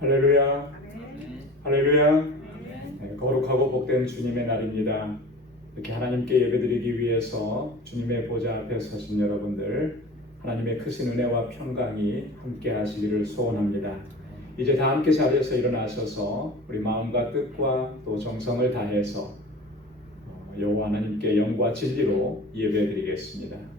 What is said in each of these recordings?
할렐루야. 할렐루야. 네, 거룩하고 복된 주님의 날입니다. 이렇게 하나님께 예배드리기 위해서 주님의 보좌 앞에 서신 여러분들, 하나님의 크신 은혜와 평강이 함께 하시기를 소원합니다. 이제 다 함께 자리에서 일어나셔서 우리 마음과 뜻과 또 정성을 다해서 여호와 하나님께 영과 진리로 예배드리겠습니다.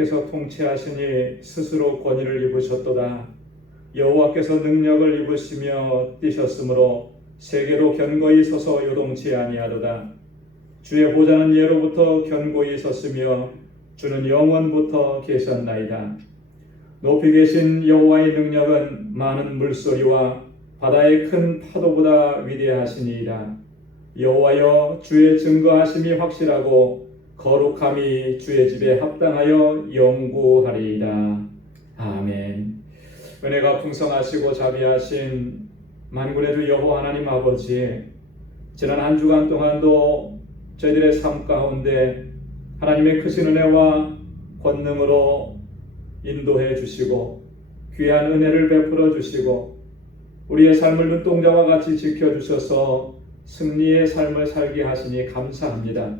여호와께서 통치하시니 스스로 권위를 입으셨도다. 여호와께서 능력을 입으시며 뛰셨으므로 세계로 견고히 서서 요동치 아니하도다. 주의 보좌는 예로부터 견고히 섰으며 주는 영원부터 계셨나이다. 높이 계신 여호와의 능력은 많은 물소리와 바다의 큰 파도보다 위대하시니이다. 여호와여, 주의 증거하심이 확실하고 거룩함이 주의 집에 합당하여 영구하리이다. 아멘. 은혜가 풍성하시고 자비하신 만군의 주 여호와 하나님 아버지, 지난 한 주간 동안도 저희들의 삶 가운데 하나님의 크신 은혜와 권능으로 인도해 주시고 귀한 은혜를 베풀어 주시고 우리의 삶을 눈동자와 같이 지켜주셔서 승리의 삶을 살게 하시니 감사합니다.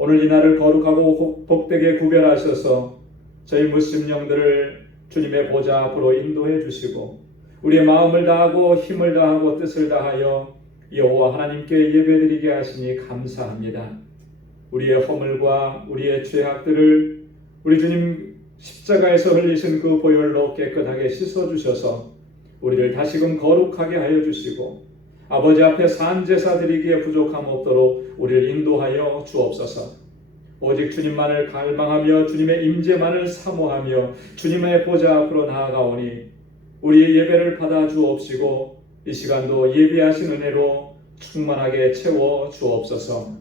오늘 이 날을 거룩하고 복되게 구별하셔서 저희 무심령들을 주님의 보좌 앞으로 인도해 주시고 우리의 마음을 다하고 힘을 다하고 뜻을 다하여 여호와 하나님께 예배드리게 하시니 감사합니다. 우리의 허물과 우리의 죄악들을 우리 주님 십자가에서 흘리신 그 보혈로 깨끗하게 씻어주셔서 우리를 다시금 거룩하게 하여 주시고 아버지 앞에 산제사 드리기에 부족함 없도록 우리를 인도하여 주옵소서. 오직 주님만을 갈망하며 주님의 임재만을 사모하며 주님의 보좌 앞으로 나아가오니 우리의 예배를 받아 주옵시고 이 시간도 예비하신 은혜로 충만하게 채워 주옵소서.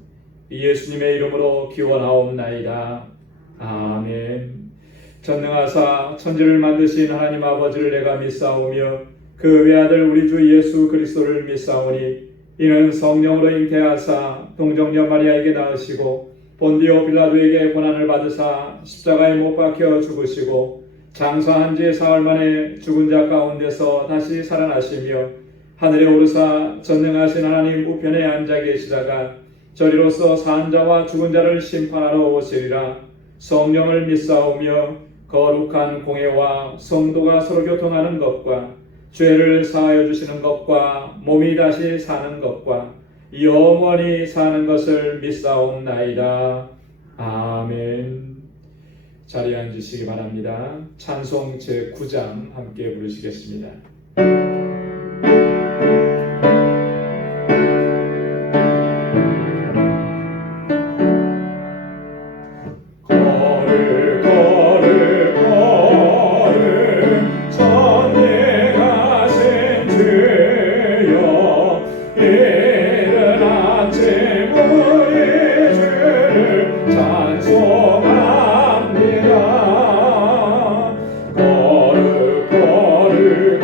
예수님의 이름으로 기원하옵나이다. 아멘. 전능하사 천지를 만드신 하나님 아버지를 내가 믿사오며 그 외아들 우리 주 예수 그리스도를 믿사오니 이는 성령으로 잉태하사 동정녀 마리아에게 낳으시고 본디오 빌라도에게 고난을 받으사 십자가에 못 박혀 죽으시고 장사한 지 사흘 만에 죽은 자 가운데서 다시 살아나시며 하늘에 오르사 전능하신 하나님 우편에 앉아 계시다가 저리로서 산 자와 죽은 자를 심판하러 오시리라. 성령을 믿사오며 거룩한 공회와 성도가 서로 교통하는 것과 죄를 사하여 주시는 것과 몸이 다시 사는 것과 영원히 사는 것을 믿사옵나이다. 아멘. 자리에 앉으시기 바랍니다. 찬송 제9장 함께 부르시겠습니다. 거룩 거룩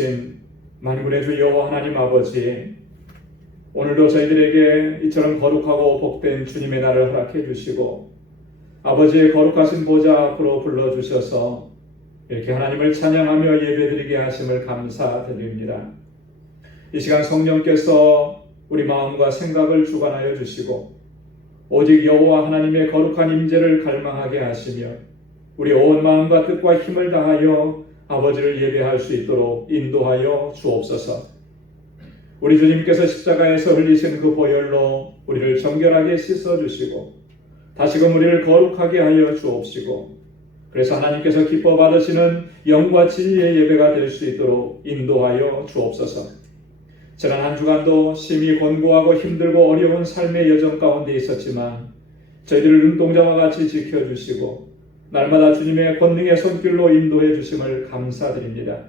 크신 만군의 주 여호와 하나님 아버지, 오늘도 저희들에게 이처럼 거룩하고 복된 주님의 날을 허락해 주시고 아버지의 거룩하신 보좌 앞으로 불러주셔서 이렇게 하나님을 찬양하며 예배드리게 하심을 감사드립니다. 이 시간 성령께서 우리 마음과 생각을 주관하여 주시고 오직 여호와 하나님의 거룩한 임재를 갈망하게 하시며 우리 온 마음과 뜻과 힘을 다하여 아버지를 예배할 수 있도록 인도하여 주옵소서. 우리 주님께서 십자가에서 흘리신 그 보혈로 우리를 정결하게 씻어주시고 다시금 우리를 거룩하게 하여 주옵시고 그래서 하나님께서 기뻐 받으시는 영과 진리의 예배가 될 수 있도록 인도하여 주옵소서. 지난 한 주간도 심히 권고하고 힘들고 어려운 삶의 여정 가운데 있었지만 저희들을 눈동자와 같이 지켜주시고 날마다 주님의 권능의 손길로 인도해 주심을 감사드립니다.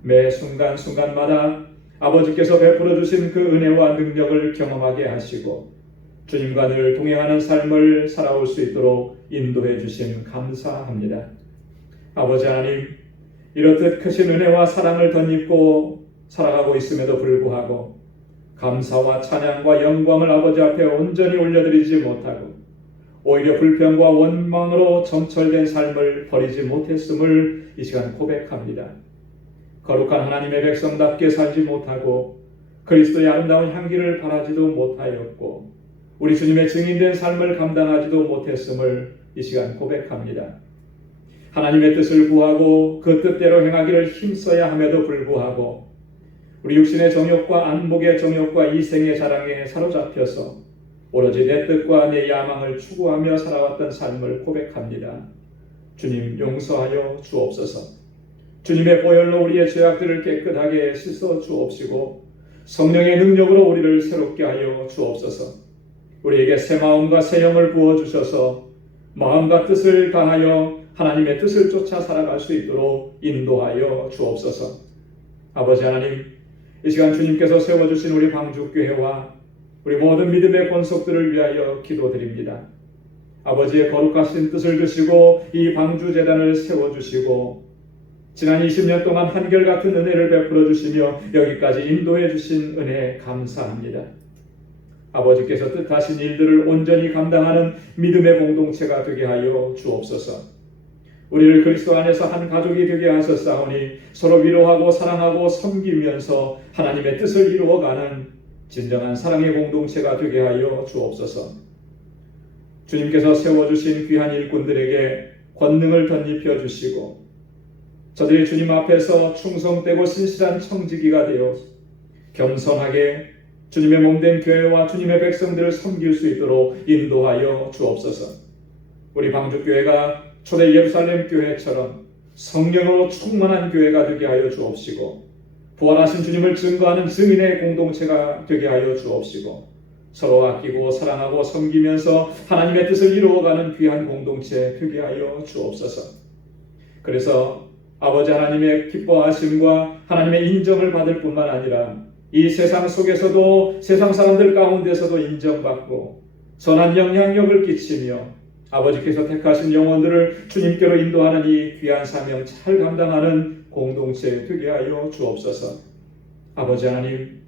매 순간순간마다 아버지께서 베풀어 주신 그 은혜와 능력을 경험하게 하시고 주님과 늘 동행하는 삶을 살아올 수 있도록 인도해 주심 감사합니다. 아버지 하나님, 이렇듯 크신 은혜와 사랑을 덧입고 살아가고 있음에도 불구하고 감사와 찬양과 영광을 아버지 앞에 온전히 올려드리지 못하고 오히려 불평과 원망으로 점철된 삶을 버리지 못했음을 이 시간 고백합니다. 거룩한 하나님의 백성답게 살지 못하고 그리스도의 아름다운 향기를 바라지도 못하였고 우리 주님의 증인된 삶을 감당하지도 못했음을 이 시간 고백합니다. 하나님의 뜻을 구하고 그 뜻대로 행하기를 힘써야 함에도 불구하고 우리 육신의 정욕과 안목의 정욕과 이생의 자랑에 사로잡혀서 오로지 내 뜻과 내 야망을 추구하며 살아왔던 삶을 고백합니다. 주님 용서하여 주옵소서. 주님의 보혈로 우리의 죄악들을 깨끗하게 씻어 주옵시고 성령의 능력으로 우리를 새롭게 하여 주옵소서. 우리에게 새 마음과 새 영을 부어주셔서 마음과 뜻을 다하여 하나님의 뜻을 쫓아 살아갈 수 있도록 인도하여 주옵소서. 아버지 하나님, 이 시간 주님께서 세워주신 우리 방주교회와 우리 모든 믿음의 권속들을 위하여 기도드립니다. 아버지의 거룩하신 뜻을 주시고 이 방주재단을 세워주시고 지난 20년 동안 한결같은 은혜를 베풀어 주시며 여기까지 인도해 주신 은혜 감사합니다. 아버지께서 뜻하신 일들을 온전히 감당하는 믿음의 공동체가 되게 하여 주옵소서. 우리를 그리스도 안에서 한 가족이 되게 하셨사오니 서로 위로하고 사랑하고 섬기면서 하나님의 뜻을 이루어가는 진정한 사랑의 공동체가 되게 하여 주옵소서. 주님께서 세워주신 귀한 일꾼들에게 권능을 덧입혀 주시고 저들이 주님 앞에서 충성되고 신실한 청지기가 되어 겸손하게 주님의 몸된 교회와 주님의 백성들을 섬길 수 있도록 인도하여 주옵소서. 우리 방주교회가 초대 예루살렘 교회처럼 성령으로 충만한 교회가 되게 하여 주옵시고 부활하신 주님을 증거하는 증인의 공동체가 되게 하여 주옵시고 서로 아끼고 사랑하고 섬기면서 하나님의 뜻을 이루어가는 귀한 공동체 되게 하여 주옵소서. 그래서 아버지 하나님의 기뻐하심과 하나님의 인정을 받을 뿐만 아니라 이 세상 속에서도 세상 사람들 가운데서도 인정받고 선한 영향력을 끼치며 아버지께서 택하신 영혼들을 주님께로 인도하는 이 귀한 사명 잘 감당하는 공동체 되게 하여 주옵소서. 아버지 하나님,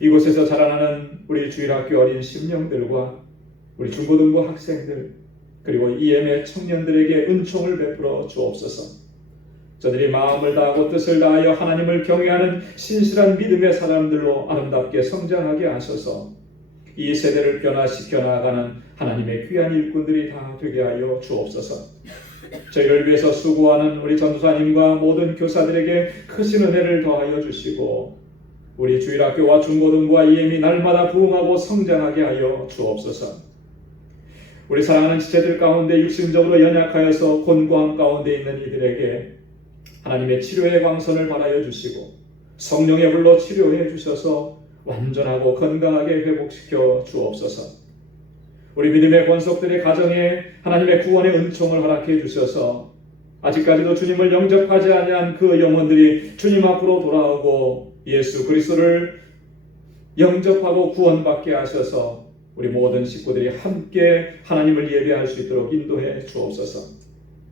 이곳에서 자라나는 우리 주일학교 어린 심령들과 우리 중고등부 학생들 그리고 EM의 청년들에게 은총을 베풀어 주옵소서. 저들이 마음을 다하고 뜻을 다하여 하나님을 경외하는 신실한 믿음의 사람들로 아름답게 성장하게 하소서. 이 세대를 변화시켜 나가는 하나님의 귀한 일꾼들이 다 되게 하여 주옵소서. 저희를 위해서 수고하는 우리 전도사님과 모든 교사들에게 크신 은혜를 더하여 주시고 우리 주일학교와 중고등부와 EM이 날마다 부흥하고 성장하게 하여 주옵소서. 우리 사랑하는 지체들 가운데 육신적으로 연약하여서 곤고함 가운데 있는 이들에게 하나님의 치료의 광선을 발하여 주시고 성령의 불로 치료해 주셔서 완전하고 건강하게 회복시켜 주옵소서. 우리 믿음의 권속들의 가정에 하나님의 구원의 은총을 허락해 주셔서 아직까지도 주님을 영접하지 아니한 그 영혼들이 주님 앞으로 돌아오고 예수 그리스도를 영접하고 구원받게 하셔서 우리 모든 식구들이 함께 하나님을 예배할 수 있도록 인도해 주옵소서.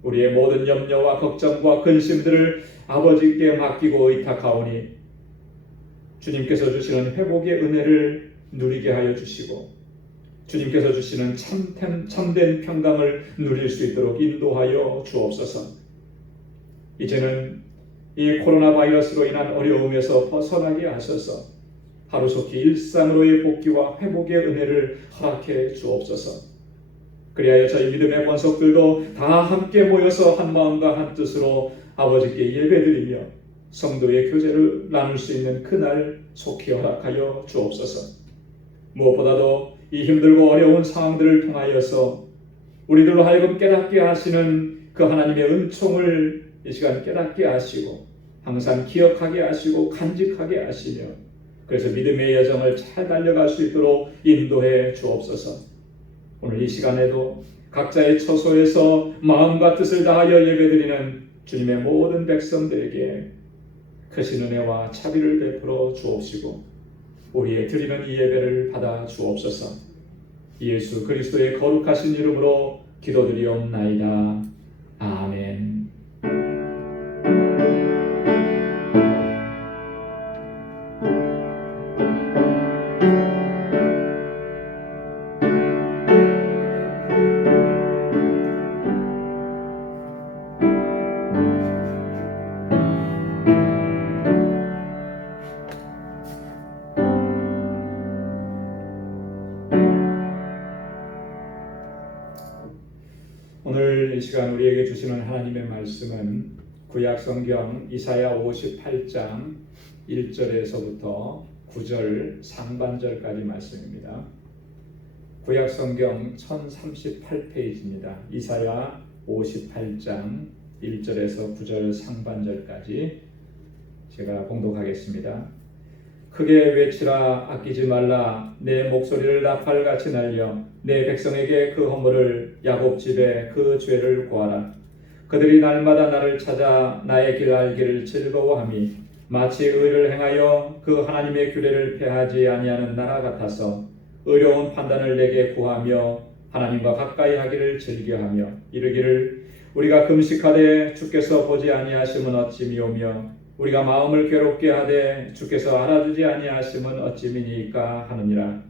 우리의 모든 염려와 걱정과 근심들을 아버지께 맡기고 의탁하오니 주님께서 주시는 회복의 은혜를 누리게 하여 주시고 주님께서 주시는 참된 평강을 누릴 수 있도록 인도하여 주옵소서. 이제는 이 코로나 바이러스로 인한 어려움에서 벗어나게 하셔서 하루속히 일상으로의 복귀와 회복의 은혜를 허락해 주옵소서. 그리하여 저희 믿음의 권속들도 다 함께 모여서 한 마음과 한 뜻으로 아버지께 예배드리며 성도의 교제를 나눌 수 있는 그날 속히 허락하여 주옵소서. 무엇보다도 이 힘들고 어려운 상황들을 통하여서 우리들로 하여금 깨닫게 하시는 그 하나님의 은총을 이 시간 깨닫게 하시고 항상 기억하게 하시고 간직하게 하시며 그래서 믿음의 여정을 잘 달려갈 수 있도록 인도해 주옵소서. 오늘 이 시간에도 각자의 처소에서 마음과 뜻을 다하여 예배드리는 주님의 모든 백성들에게 크신 은혜와 자비를 베풀어 주옵시고 우리의 드리는 이 예배를 받아 주옵소서. 예수 그리스도의 거룩하신 이름으로 기도드리옵나이다. 아멘. 오늘 이 시간 우리에게 주시는 하나님의 말씀은 구약 성경 이사야 58장 1절에서부터 9절 상반절까지 말씀입니다. 구약 성경 1038페이지입니다. 이사야 58장 1절에서 9절 상반절까지 제가 봉독하겠습니다. 크게 외치라 아끼지 말라 내 목소리를 나팔같이 날려 내 백성에게 그 허물을 야곱 집에 그 죄를 고하라. 그들이 날마다 나를 찾아 나의 길 알기를 즐거워함이 마치 의를 행하여 그 하나님의 규례를 폐하지 아니하는 나라 같아서 의로운 판단을 내게 구하며 하나님과 가까이 하기를 즐겨하며 이르기를 우리가 금식하되 주께서 보지 아니하심은 어찌 미오며 우리가 마음을 괴롭게 하되 주께서 알아주지 아니하심은 어찌 미니까 하느니라.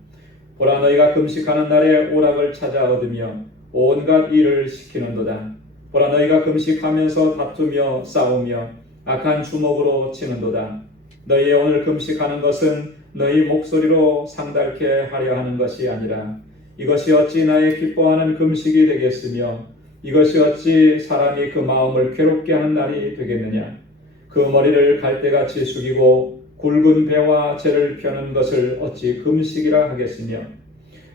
보라 너희가 금식하는 날에 오락을 찾아 얻으며 온갖 일을 시키는도다. 보라 너희가 금식하면서 다투며 싸우며 악한 주먹으로 치는도다. 너희 오늘 금식하는 것은 너희 목소리로 상달케 하려 하는 것이 아니라 이것이 어찌 나의 기뻐하는 금식이 되겠으며 이것이 어찌 사람이 그 마음을 괴롭게 하는 날이 되겠느냐. 그 머리를 갈대같이 숙이고 굵은 배와 재를 펴는 것을 어찌 금식이라 하겠으며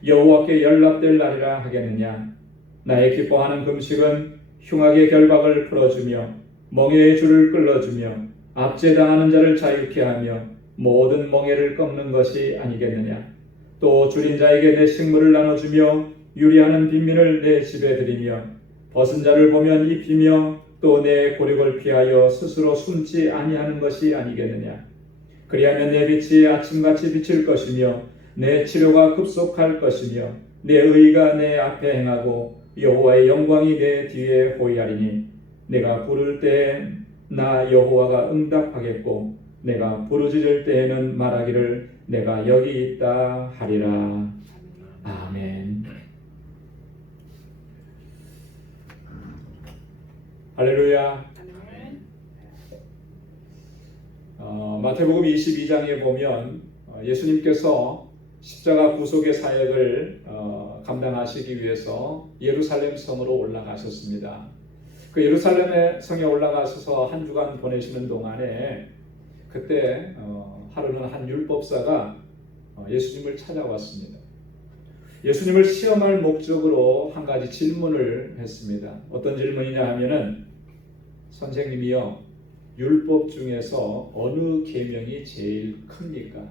여호와께 연락될 날이라 하겠느냐. 나의 기뻐하는 금식은 흉악의 결박을 풀어주며 멍에의 줄을 끌어주며 압제당하는 자를 자유케 하며 모든 멍에를 꺾는 것이 아니겠느냐. 또 줄인 자에게 내 식물을 나눠주며 유리하는 빈민을 내 집에 들이며 벗은 자를 보면 입히며 또 내 고력을 피하여 스스로 숨지 아니하는 것이 아니겠느냐. 그리하면 내 빛이 아침같이 비칠 것이며 내 치료가 급속할 것이며 내 의가 내 앞에 행하고 여호와의 영광이 내 뒤에 호위하리니 내가 부를 때 나 여호와가 응답하겠고 내가 부르짖을 때에는 말하기를 내가 여기 있다 하리라. 아멘. 할렐루야. 마태복음 22장에 보면 예수님께서 십자가 구속의 사역을 감당하시기 위해서 예루살렘 성으로 올라가셨습니다. 그 예루살렘의 성에 올라가셔서 한 주간 보내시는 동안에 그때 하루는 한 율법사가 예수님을 찾아왔습니다. 예수님을 시험할 목적으로 한 가지 질문을 했습니다. 어떤 질문이냐 하면은 선생님이요, 율법 중에서 어느 계명이 제일 큽니까?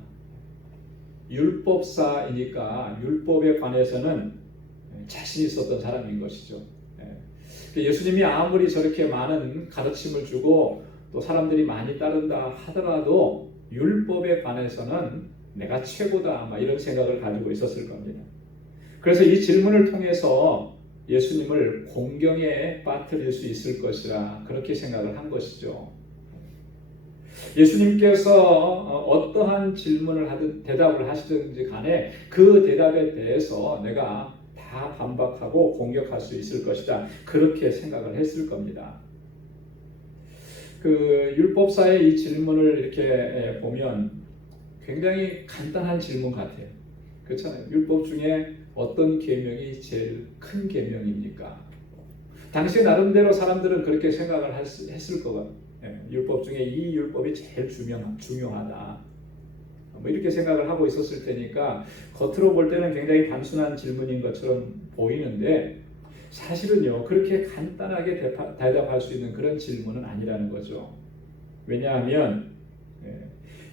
율법사이니까 율법에 관해서는 자신 있었던 사람인 것이죠. 예수님이 아무리 저렇게 많은 가르침을 주고 또 사람들이 많이 따른다 하더라도 율법에 관해서는 내가 최고다 이런 생각을 가지고 있었을 겁니다. 그래서 이 질문을 통해서 예수님을 공경에 빠뜨릴 수 있을 것이라 그렇게 생각을 한 것이죠. 예수님께서 어떠한 질문을 하든 대답을 하시든지 간에 그 대답에 대해서 내가 다 반박하고 공격할 수 있을 것이다. 그렇게 생각을 했을 겁니다. 그 율법사의 이 질문을 이렇게 보면 굉장히 간단한 질문 같아요. 그렇잖아요. 율법 중에 어떤 계명이 제일 큰 계명입니까? 당시 나름대로 사람들은 그렇게 생각을 했을 것 같아요. 율법 중에 이 율법이 제일 중요하다. 뭐 이렇게 생각을 하고 있었을 테니까 겉으로 볼 때는 굉장히 단순한 질문인 것처럼 보이는데 사실은요 그렇게 간단하게 대답할 수 있는 그런 질문은 아니라는 거죠. 왜냐하면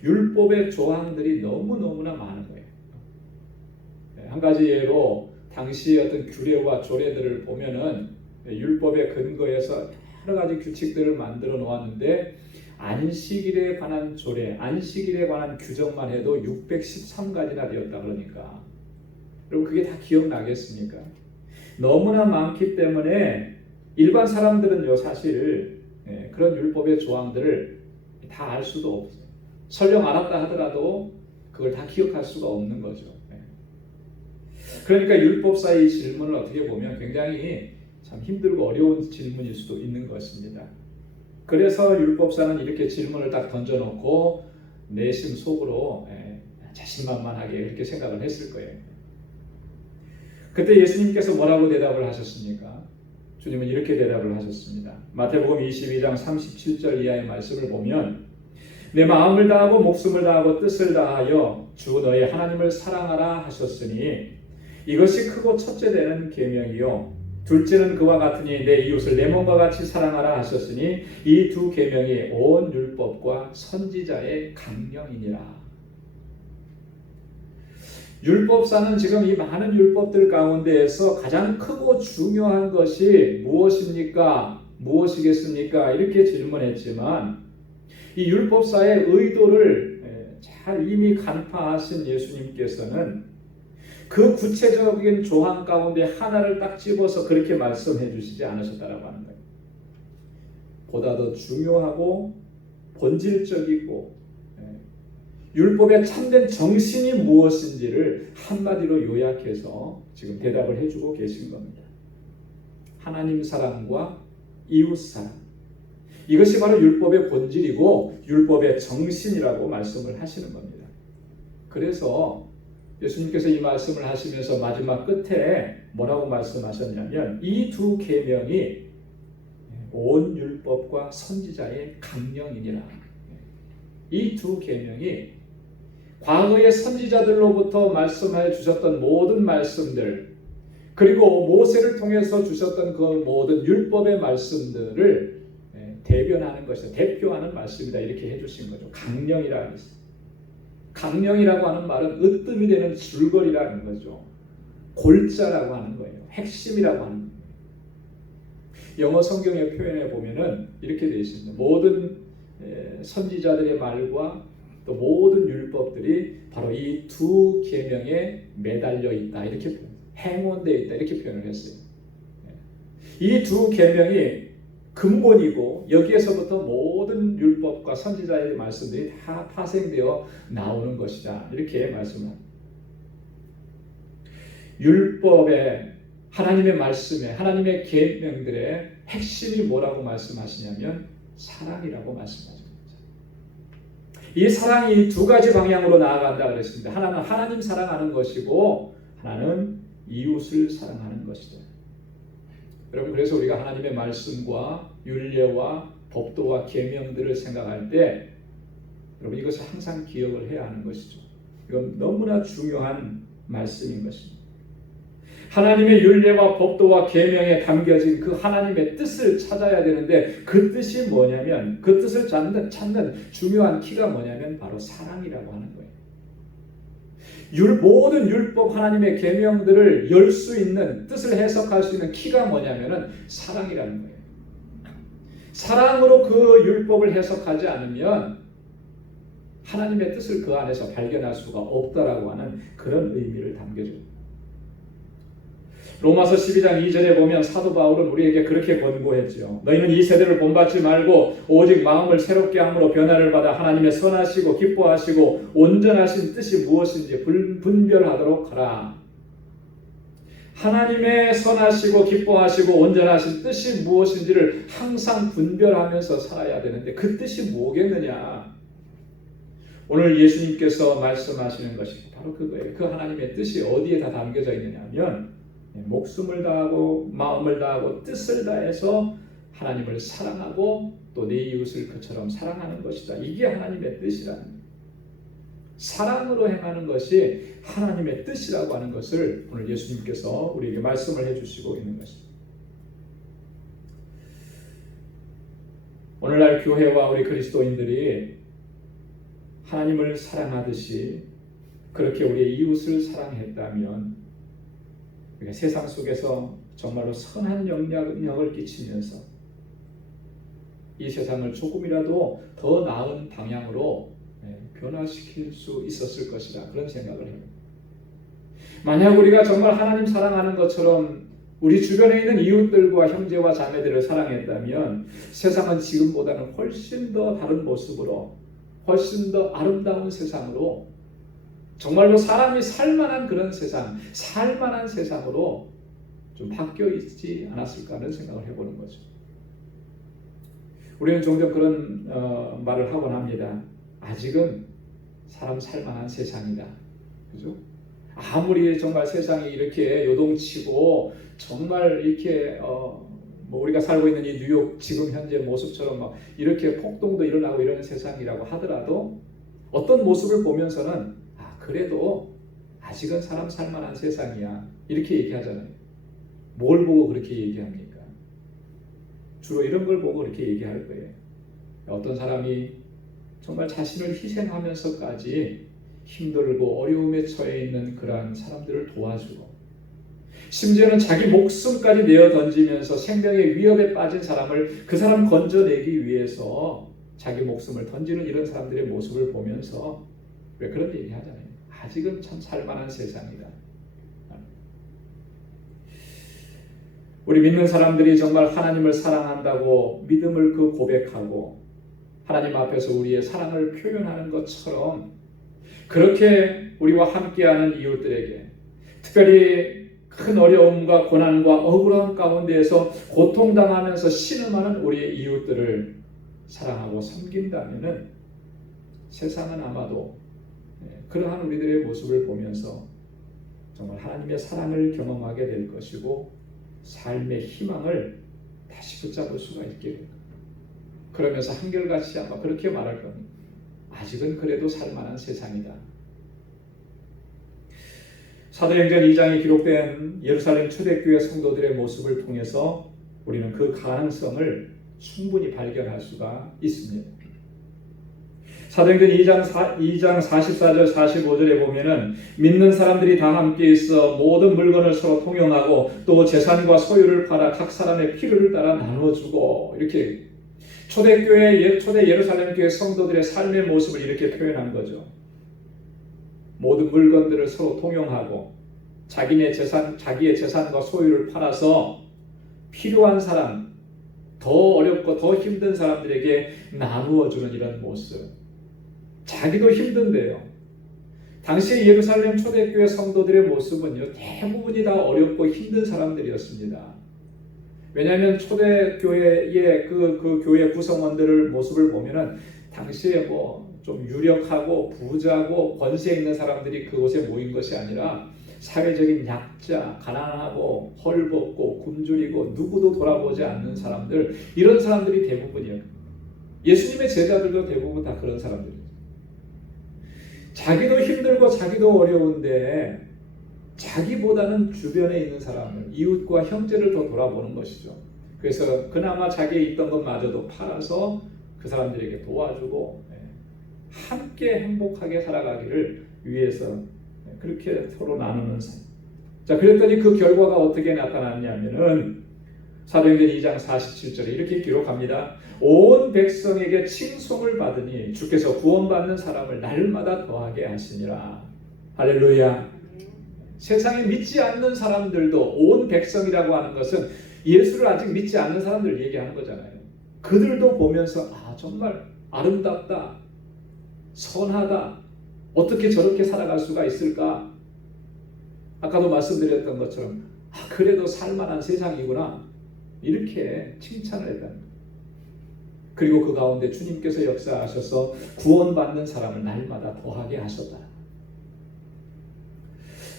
율법의 조항들이 너무너무나 많은 거예요. 한 가지 예로 당시의 어떤 규례와 조례들을 보면은 율법의 근거에서 여러 가지 규칙들을 만들어 놓았는데 안식일에 관한 조례, 안식일에 관한 규정만 해도 613가지나 되었다 그러니까 여러분 그게 다 기억나겠습니까? 너무나 많기 때문에 일반 사람들은요 사실 그런 율법의 조항들을 다 알 수도 없어요. 설령 알았다 하더라도 그걸 다 기억할 수가 없는 거죠. 그러니까 율법사의 질문을 어떻게 보면 굉장히 참 힘들고 어려운 질문일 수도 있는 것입니다. 그래서 율법사는 이렇게 질문을 딱 던져놓고 내심 속으로 자신만만하게 그렇게 생각을 했을 거예요. 그때 예수님께서 뭐라고 대답을 하셨습니까? 주님은 이렇게 대답을 하셨습니다. 마태복음 22장 37절 이하의 말씀을 보면 내 마음을 다하고 목숨을 다하고 뜻을 다하여 주 너의 하나님을 사랑하라 하셨으니 이것이 크고 첫째 되는 계명이요 둘째는 그와 같으니 내 이웃을 내 몸과 같이 사랑하라 하셨으니 이 두 계명이 온 율법과 선지자의 강령이니라. 율법사는 지금 이 많은 율법들 가운데에서 가장 크고 중요한 것이 무엇입니까? 무엇이겠습니까? 이렇게 질문했지만 이 율법사의 의도를 잘 이미 간파하신 예수님께서는 그 구체적인 조항 가운데 하나를 딱 집어서 그렇게 말씀해 주시지 않으셨다라고 하는 거예요. 보다 더 중요하고 본질적이고 율법의 참된 정신이 무엇인지를 한마디로 요약해서 지금 대답을 해주고 계신 겁니다. 하나님 사랑과 이웃 사랑. 이것이 바로 율법의 본질이고 율법의 정신이라고 말씀을 하시는 겁니다. 그래서 예수님께서 이 말씀을 하시면서 마지막 끝에 뭐라고 말씀하셨냐면 이 두 계명이 온 율법과 선지자의 강령이니라. 이 두 계명이 과거의 선지자들로부터 말씀해 주셨던 모든 말씀들 그리고 모세를 통해서 주셨던 그 모든 율법의 말씀들을 대변하는 것이다. 대표하는 말씀이다. 이렇게 해주신 거죠. 강령이라는 것이. 강령이라고 하는 말은 으뜸이 되는 줄거리라는 거죠. 골자라고 하는 거예요. 핵심이라고 하는 거예요. 영어 성경의 표현에 보면은 이렇게 되어 있습니다. 모든 선지자들의 말과 또 모든 율법들이 바로 이 두 계명에 매달려 있다. 이렇게 행원되어 있다. 이렇게 표현을 했어요. 이 두 계명이 근본이고 여기에서부터 모든 율법과 선지자의 말씀들이 다 파생되어 나오는 것이다. 이렇게 말씀합니다. 율법의 하나님의 말씀에 하나님의 계명들의 핵심이 뭐라고 말씀하시냐면 사랑이라고 말씀하십니다. 이 사랑이 두 가지 방향으로 나아간다 그랬습니다. 하나는 하나님 사랑하는 것이고 하나는 이웃을 사랑하는 것이다. 여러분 그래서 우리가 하나님의 말씀과 율례와 법도와 계명들을 생각할 때 여러분 이것을 항상 기억을 해야 하는 것이죠. 이건 너무나 중요한 말씀인 것입니다. 하나님의 율례와 법도와 계명에 담겨진 그 하나님의 뜻을 찾아야 되는데 그 뜻이 뭐냐면 그 뜻을 찾는 중요한 키가 뭐냐면 바로 사랑이라고 하는 거예요. 모든 율법 하나님의 계명들을 열 수 있는 뜻을 해석할 수 있는 키가 뭐냐면은 사랑이라는 거예요. 사랑으로 그 율법을 해석하지 않으면 하나님의 뜻을 그 안에서 발견할 수가 없다라고 하는 그런 의미를 담겨줍니다. 로마서 12장 2절에 보면 사도 바울은 우리에게 그렇게 권고했죠. 너희는 이 세대를 본받지 말고 오직 마음을 새롭게 함으로 변화를 받아 하나님의 선하시고 기뻐하시고 온전하신 뜻이 무엇인지 분별하도록 하라. 하나님의 선하시고 기뻐하시고 온전하신 뜻이 무엇인지를 항상 분별하면서 살아야 되는데 그 뜻이 뭐겠느냐? 오늘 예수님께서 말씀하시는 것이 바로 그거예요. 그 하나님의 뜻이 어디에 다 담겨져 있느냐 하면 목숨을 다하고 마음을 다하고 뜻을 다해서 하나님을 사랑하고 또 내 이웃을 그처럼 사랑하는 것이다. 이게 하나님의 뜻이라는 거예요. 사랑으로 행하는 것이 하나님의 뜻이라고 하는 것을 오늘 예수님께서 우리에게 말씀을 해주시고 있는 것입니다. 오늘날 교회와 우리 그리스도인들이 하나님을 사랑하듯이 그렇게 우리의 이웃을 사랑했다면 우리가 세상 속에서 정말로 선한 영향을 끼치면서 이 세상을 조금이라도 더 나은 방향으로 변화시킬 수 있었을 것이라 그런 생각을 해요. 만약 우리가 정말 하나님 사랑하는 것처럼 우리 주변에 있는 이웃들과 형제와 자매들을 사랑했다면 세상은 지금보다는 훨씬 더 다른 모습으로 훨씬 더 아름다운 세상으로 정말로 사람이 살만한 그런 세상, 살만한 세상으로 좀 바뀌어 있지 않았을까 하는 생각을 해보는 거죠. 우리는 종종 그런 말을 하곤 합니다. 아직은 사람 살만한 세상이다. 그죠? 아무리 정말 세상이 이렇게 요동치고 정말 이렇게 뭐 우리가 살고 있는 이 뉴욕 지금 현재 모습처럼 막 이렇게 폭동도 일어나고 이러는 세상이라고 하더라도 어떤 모습을 보면서는 그래도 아직은 사람 살만한 세상이야 이렇게 얘기하잖아요. 뭘 보고 그렇게 얘기합니까? 주로 이런 걸 보고 그렇게 얘기할 거예요. 어떤 사람이 정말 자신을 희생하면서까지 힘들고 어려움에 처해 있는 그러한 사람들을 도와주고 심지어는 자기 목숨까지 내어 던지면서 생명의 위협에 빠진 사람을 그 사람 건져내기 위해서 자기 목숨을 던지는 이런 사람들의 모습을 보면서 왜 그런 얘기 하잖아요. 아직은 참 살만한 세상이다. 우리 믿는 사람들이 정말 하나님을 사랑한다고 믿음을 그 고백하고 하나님 앞에서 우리의 사랑을 표현하는 것처럼 그렇게 우리와 함께하는 이웃들에게 특별히 큰 어려움과 고난과 억울함 가운데에서 고통당하면서 신음하는 우리의 이웃들을 사랑하고 섬긴다면 세상은 아마도 그러한 우리들의 모습을 보면서 정말 하나님의 사랑을 경험하게 될 것이고 삶의 희망을 다시 붙잡을 수가 있게 될 겁니다. 그러면서 한결같이 아마 그렇게 말할 겁니다. 아직은 그래도 살만한 세상이다. 사도행전 2장에 기록된 예루살렘 초대교회 성도들의 모습을 통해서 우리는 그 가능성을 충분히 발견할 수가 있습니다. 사도행전 2장 44절 45절에 보면은 믿는 사람들이 다 함께 있어 모든 물건을 서로 통용하고 또 재산과 소유를 팔아 각 사람의 필요를 따라 나눠주고 이렇게 초대 예루살렘 교회 성도들의 삶의 모습을 이렇게 표현한 거죠. 모든 물건들을 서로 통용하고 자기의 재산과 소유를 팔아서 필요한 사람, 더 어렵고 더 힘든 사람들에게 나누어주는 이런 모습. 자기도 힘든데요. 당시 예루살렘 초대교회 성도들의 모습은요, 대부분이 다 어렵고 힘든 사람들이었습니다. 왜냐하면 초대교회의 그 교회 구성원들의 모습을 보면은 당시에 뭐 좀 유력하고 부자고 권세 있는 사람들이 그곳에 모인 것이 아니라 사회적인 약자, 가난하고 헐벗고 굶주리고 누구도 돌아보지 않는 사람들, 이런 사람들이 대부분이에요. 예수님의 제자들도 대부분 다 그런 사람들이에요. 자기도 힘들고 자기도 어려운데 자기보다는 주변에 있는 사람을, 이웃과 형제를 더 돌아보는 것이죠. 그래서 그나마 자기에 있던 것마저도 팔아서 그 사람들에게 도와주고 함께 행복하게 살아가기를 위해서 그렇게 서로 나누는 삶. 자, 그랬더니 그 결과가 어떻게 나타났냐면은 사도행전 2장 47절에 이렇게 기록합니다. 온 백성에게 칭송을 받으니 주께서 구원받는 사람을 날마다 더하게 하시니라. 할렐루야. 세상에 믿지 않는 사람들도, 온 백성이라고 하는 것은 예수를 아직 믿지 않는 사람들 얘기하는 거잖아요. 그들도 보면서 정말 아름답다, 선하다, 어떻게 저렇게 살아갈 수가 있을까? 아까도 말씀드렸던 것처럼 그래도 살만한 세상이구나, 이렇게 칭찬을 했다는 거예요. 그리고 그 가운데 주님께서 역사하셔서 구원받는 사람을 날마다 더하게 하셨다.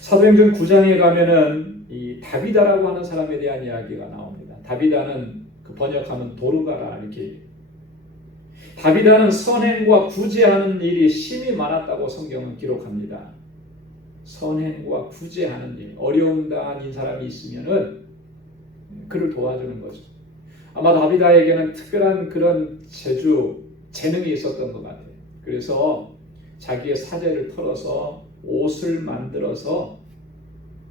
사도행전 9장에 가면은 이 다비다라고 하는 사람에 대한 이야기가 나옵니다. 다비다는 그 번역하면 도르가라, 이렇게. 다비다는 선행과 구제하는 일이 심히 많았다고 성경은 기록합니다. 선행과 구제하는 일, 어려움 당한 사람이 있으면은 그를 도와주는 거죠. 아마 다비다에게는 특별한 그런 재능이 있었던 것 같아요. 그래서 자기의 사제를 털어서 옷을 만들어서,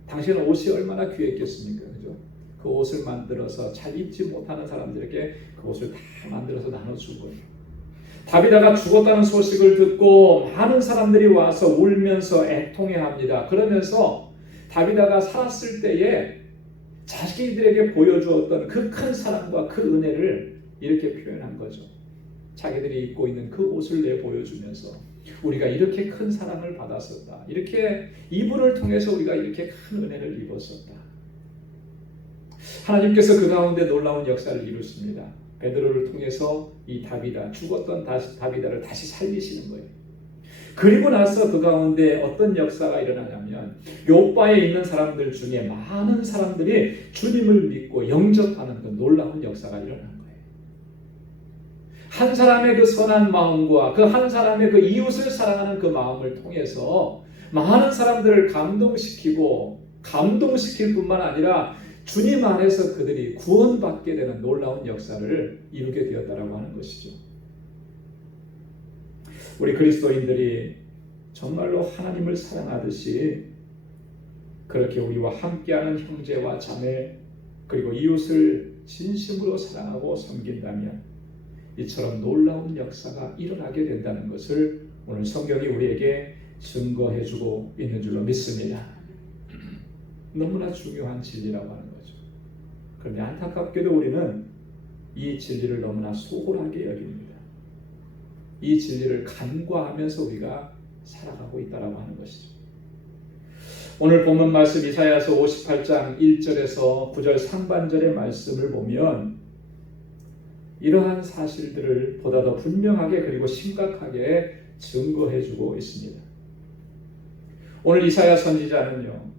당시에는 옷이 얼마나 귀했겠습니까? 그죠? 그 옷을 만들어서 잘 입지 못하는 사람들에게 그 옷을 다 만들어서 나눠준 거예요. 다비다가 죽었다는 소식을 듣고 많은 사람들이 와서 울면서 애통해합니다. 그러면서 다비다가 살았을 때에 자기들에게 보여주었던 그 큰 사랑과 그 은혜를 이렇게 표현한 거죠. 자기들이 입고 있는 그 옷을 내보여주면서 우리가 이렇게 큰 사랑을 받았었다, 이렇게 이분을 통해서 우리가 이렇게 큰 은혜를 입었었다. 하나님께서 그 가운데 놀라운 역사를 이루십니다. 베드로를 통해서 이 다비다, 죽었던 다비다를 다시 살리시는 거예요. 그리고 나서 그 가운데 어떤 역사가 일어나냐면 요바에 있는 사람들 중에 많은 사람들이 주님을 믿고 영접하는 그 놀라운 역사가 일어나는 거예요. 한 사람의 그 선한 마음과 그 한 사람의 그 이웃을 사랑하는 그 마음을 통해서 많은 사람들을 감동시킬 뿐만 아니라 주님 안에서 그들이 구원받게 되는 놀라운 역사를 이루게 되었다라고 하는 것이죠. 우리 그리스도인들이 정말로 하나님을 사랑하듯이 그렇게 우리와 함께하는 형제와 자매, 그리고 이웃을 진심으로 사랑하고 섬긴다면 이처럼 놀라운 역사가 일어나게 된다는 것을 오늘 성경이 우리에게 증거해주고 있는 줄로 믿습니다. 너무나 중요한 진리라고 하는 거죠. 그런데 안타깝게도 우리는 이 진리를 너무나 소홀하게 여깁니다. 이 진리를 간과하면서 우리가 살아가고 있다라고 하는 것이죠. 오늘 본문 말씀 이사야서 58장 1절에서 9절 상반절의 말씀을 보면 이러한 사실들을 보다 더 분명하게 그리고 심각하게 증거해주고 있습니다. 오늘 이사야 선지자는요,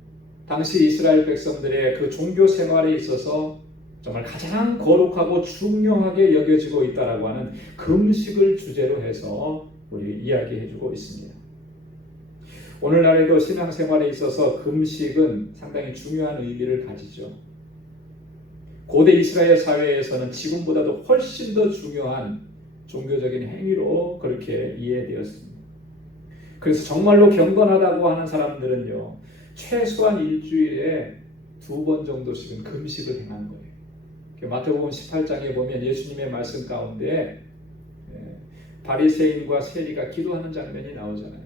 당시 이스라엘 백성들의 그 종교 생활에 있어서 정말 가장 거룩하고 중요하게 여겨지고 있다라고 하는 금식을 주제로 해서 우리 이야기해주고 있습니다. 오늘날에도 신앙생활에 있어서 금식은 상당히 중요한 의미를 가지죠. 고대 이스라엘 사회에서는 지금보다도 훨씬 더 중요한 종교적인 행위로 그렇게 이해되었습니다. 그래서 정말로 경건하다고 하는 사람들은요, 최소한 일주일에 2번 정도씩은 금식을 행한 거예요. 마태복음 18장에 보면 예수님의 말씀 가운데 바리새인과 세리가 기도하는 장면이 나오잖아요.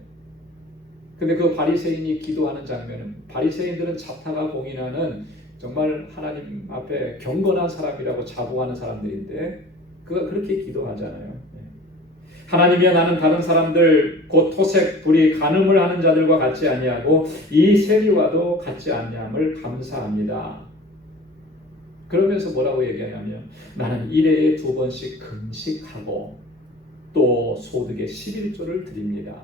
근데 그 바리새인이 기도하는 장면은, 바리새인들은 자타가 공인하는 정말 하나님 앞에 경건한 사람이라고 자부하는 사람들인데 그가 그렇게 기도하잖아요. 하나님이여, 나는 다른 사람들 곧 토색, 불의, 간음을 하는 자들과 같지 아니하고 이 세리와도 같지 아니함을 감사합니다. 그러면서 뭐라고 얘기하냐면 나는 1회에 2번씩 금식하고 또 소득의 11조를 드립니다.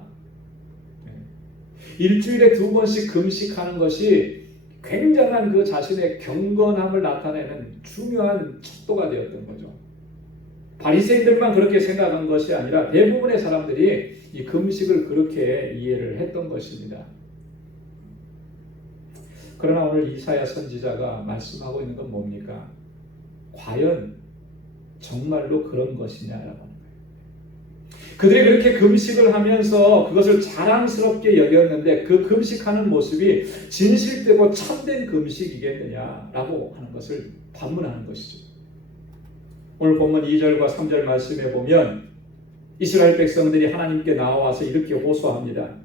일주일에 2번씩 금식하는 것이 굉장한 그 자신의 경건함을 나타내는 중요한 척도가 되었던 거죠. 바리새인들만 그렇게 생각한 것이 아니라 대부분의 사람들이 이 금식을 그렇게 이해를 했던 것입니다. 그러나 오늘 이사야 선지자가 말씀하고 있는 건 뭡니까? 과연 정말로 그런 것이냐라고 하는 거예요. 그들이 그렇게 금식을 하면서 그것을 자랑스럽게 여겼는데 그 금식하는 모습이 진실되고 참된 금식이겠느냐라고 하는 것을 반문하는 것이죠. 오늘 본문 2절과 3절 말씀에 보면 이스라엘 백성들이 하나님께 나와서 이렇게 호소합니다.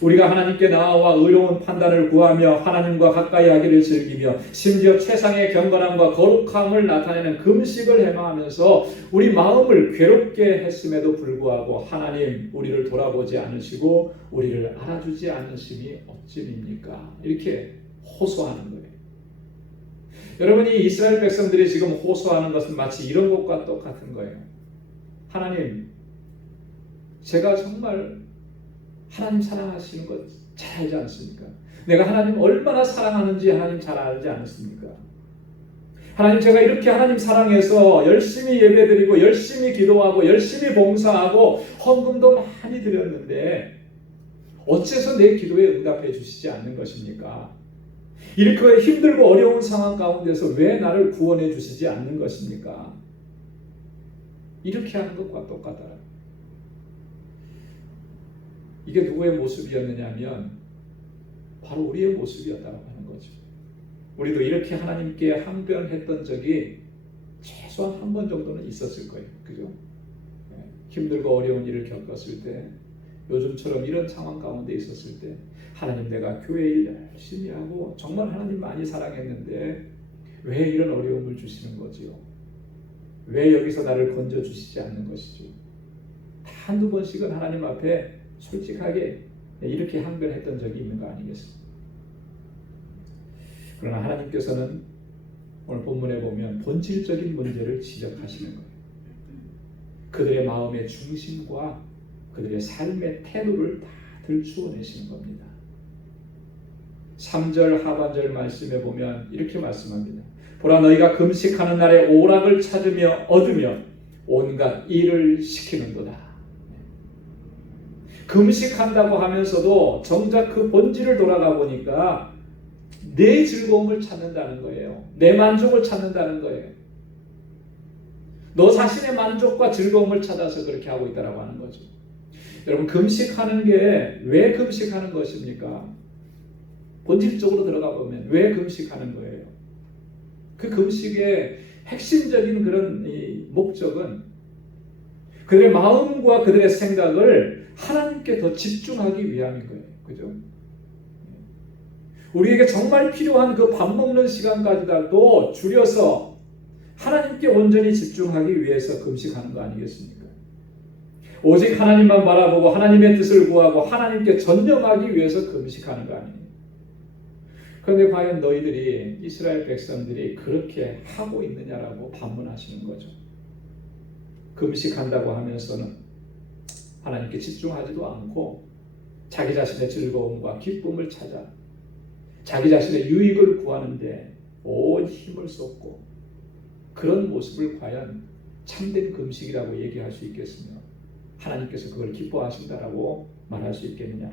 우리가 하나님께 나아와 의로운 판단을 구하며 하나님과 가까이 하기를 즐기며 심지어 최상의 경건함과 거룩함을 나타내는 금식을 행하면서 우리 마음을 괴롭게 했음에도 불구하고 하나님 우리를 돌아보지 않으시고 우리를 알아주지 않으심이 어찌입니까? 이렇게 호소하는 거예요. 여러분이 이스라엘 백성들이 지금 호소하는 것은 마치 이런 것과 똑같은 거예요. 하나님, 제가 정말 하나님 사랑하시는 것 잘 알지 않습니까? 내가 하나님 얼마나 사랑하는지 하나님 잘 알지 않습니까? 하나님, 제가 이렇게 하나님 사랑해서 열심히 예배드리고 열심히 기도하고 열심히 봉사하고 헌금도 많이 드렸는데 어째서 내 기도에 응답해 주시지 않는 것입니까? 이렇게 힘들고 어려운 상황 가운데서 왜 나를 구원해 주시지 않는 것입니까? 이렇게 하는 것과 똑같아요. 이게 누구의 모습이었느냐 하면 바로 우리의 모습이었다고 하는 거죠. 우리도 이렇게 하나님께 항변했던 적이 최소한 한 번 정도는 있었을 거예요. 그죠? 힘들고 어려운 일을 겪었을 때, 요즘처럼 이런 상황 가운데 있었을 때, 하나님, 내가 교회 일 열심히 하고 정말 하나님 많이 사랑했는데 왜 이런 어려움을 주시는 거지요? 왜 여기서 나를 건져주시지 않는 것이죠? 한두 번씩은 하나님 앞에 솔직하게 이렇게 항변했던 적이 있는 거 아니겠습니까? 그러나 하나님께서는 오늘 본문에 보면 본질적인 문제를 지적하시는 거예요. 그들의 마음의 중심과 그들의 삶의 태도를 다 들추어내시는 겁니다. 3절 하반절 말씀에 보면 이렇게 말씀합니다. 보라, 너희가 금식하는 날에 오락을 찾으며 얻으며 온갖 일을 시키는도다. 금식한다고 하면서도 정작 그 본질을 돌아가 보니까 내 즐거움을 찾는다는 거예요. 내 만족을 찾는다는 거예요. 너 자신의 만족과 즐거움을 찾아서 그렇게 하고 있다고 하는 거죠. 여러분, 금식하는 게 왜 금식하는 것입니까? 본질적으로 들어가 보면 왜 금식하는 거예요? 그 금식의 핵심적인 그런 이 목적은 그들의 마음과 그들의 생각을 하나님께 더 집중하기 위함인 거예요. 그죠? 우리에게 정말 필요한 그 밥 먹는 시간까지도 줄여서 하나님께 온전히 집중하기 위해서 금식하는 거 아니겠습니까? 오직 하나님만 바라보고 하나님의 뜻을 구하고 하나님께 전념하기 위해서 금식하는 거 아니에요? 그런데 과연 너희들이, 이스라엘 백성들이 그렇게 하고 있느냐라고 반문하시는 거죠. 금식한다고 하면서는 하나님께 집중하지도 않고 자기 자신의 즐거움과 기쁨을 찾아 자기 자신의 유익을 구하는데 온 힘을 쏟고, 그런 모습을 과연 참된 금식이라고 얘기할 수 있겠으며 하나님께서 그걸 기뻐하신다라고 말할 수 있겠느냐.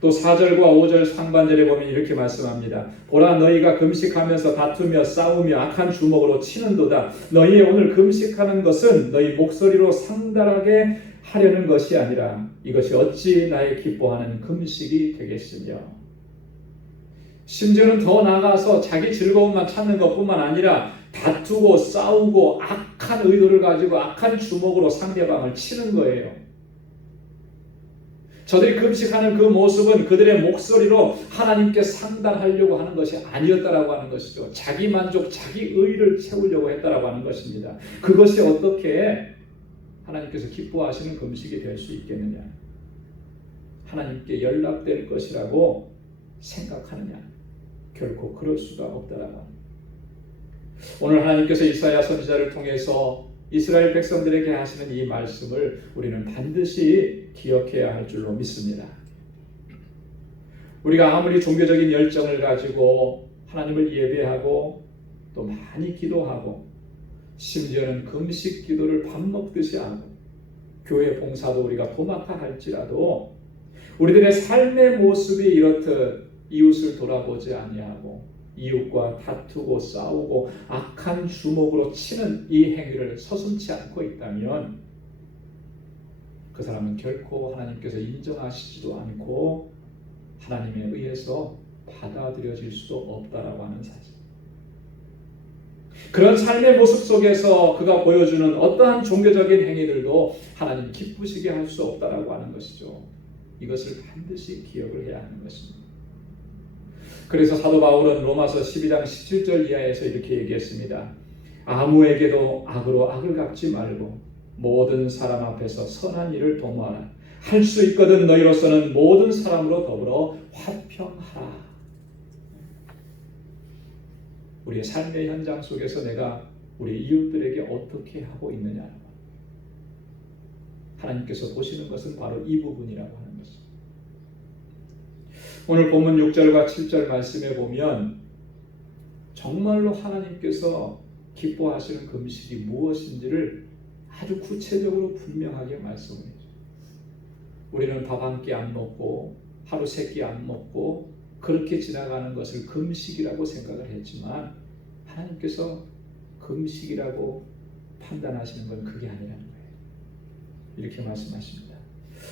또 4절과 5절 상반절에 보면 이렇게 말씀합니다. 보라, 너희가 금식하면서 다투며 싸우며 악한 주먹으로 치는도다. 너희의 오늘 금식하는 것은 너희 목소리로 상달하게 하려는 것이 아니라 이것이 어찌 나의 기뻐하는 금식이 되겠으며. 심지어는 더 나아가서 자기 즐거움만 찾는 것뿐만 아니라 다투고 싸우고 악한 의도를 가지고 악한 주먹으로 상대방을 치는 거예요. 저들이 금식하는 그 모습은 그들의 목소리로 하나님께 상달하려고 하는 것이 아니었다라고 하는 것이죠. 자기 만족, 자기 의의를 채우려고 했다라고 하는 것입니다. 그것이 어떻게 하나님께서 기뻐하시는 금식이 될 수 있겠느냐? 하나님께 연락될 것이라고 생각하느냐? 결코 그럴 수가 없다라고 합니다. 오늘 하나님께서 이사야 선지자를 통해서 이스라엘 백성들에게 하시는 이 말씀을 우리는 반드시 기억해야 할 줄로 믿습니다. 우리가 아무리 종교적인 열정을 가지고 하나님을 예배하고 또 많이 기도하고 심지어는 금식 기도를 밥 먹듯이 하고 교회 봉사도 우리가 도맡아 할지라도 우리들의 삶의 모습이 이렇듯 이웃을 돌아보지 아니하고 이웃과 다투고 싸우고 악한 주먹으로 치는 이 행위를 서슴지 않고 있다면 그 사람은 결코 하나님께서 인정하시지도 않고 하나님에 의해서 받아들여질 수도 없다라고 하는 사실. 그런 삶의 모습 속에서 그가 보여주는 어떠한 종교적인 행위들도 하나님 기쁘시게 할 수 없다라고 하는 것이죠. 이것을 반드시 기억을 해야 하는 것입니다. 그래서 사도 바울은 로마서 12장 17절 이하에서 이렇게 얘기했습니다. 아무에게도 악으로 악을 갚지 말고 모든 사람 앞에서 선한 일을 도모하라. 할 수 있거든 너희로서는 모든 사람으로 더불어 화평하라. 우리의 삶의 현장 속에서 내가 우리 이웃들에게 어떻게 하고 있느냐. 하나님께서 보시는 것은 바로 이 부분이라고 하는 것입니다. 오늘 본문 6절과 7절 말씀에 보면 정말로 하나님께서 기뻐하시는 금식이 무엇인지를 아주 구체적으로 분명하게 말씀을 해요. 우리는 밥 한 끼 안 먹고 하루 세 끼 안 먹고 그렇게 지나가는 것을 금식이라고 생각을 했지만 하나님께서 금식이라고 판단하시는 건 그게 아니라는 거예요. 이렇게 말씀하십니다.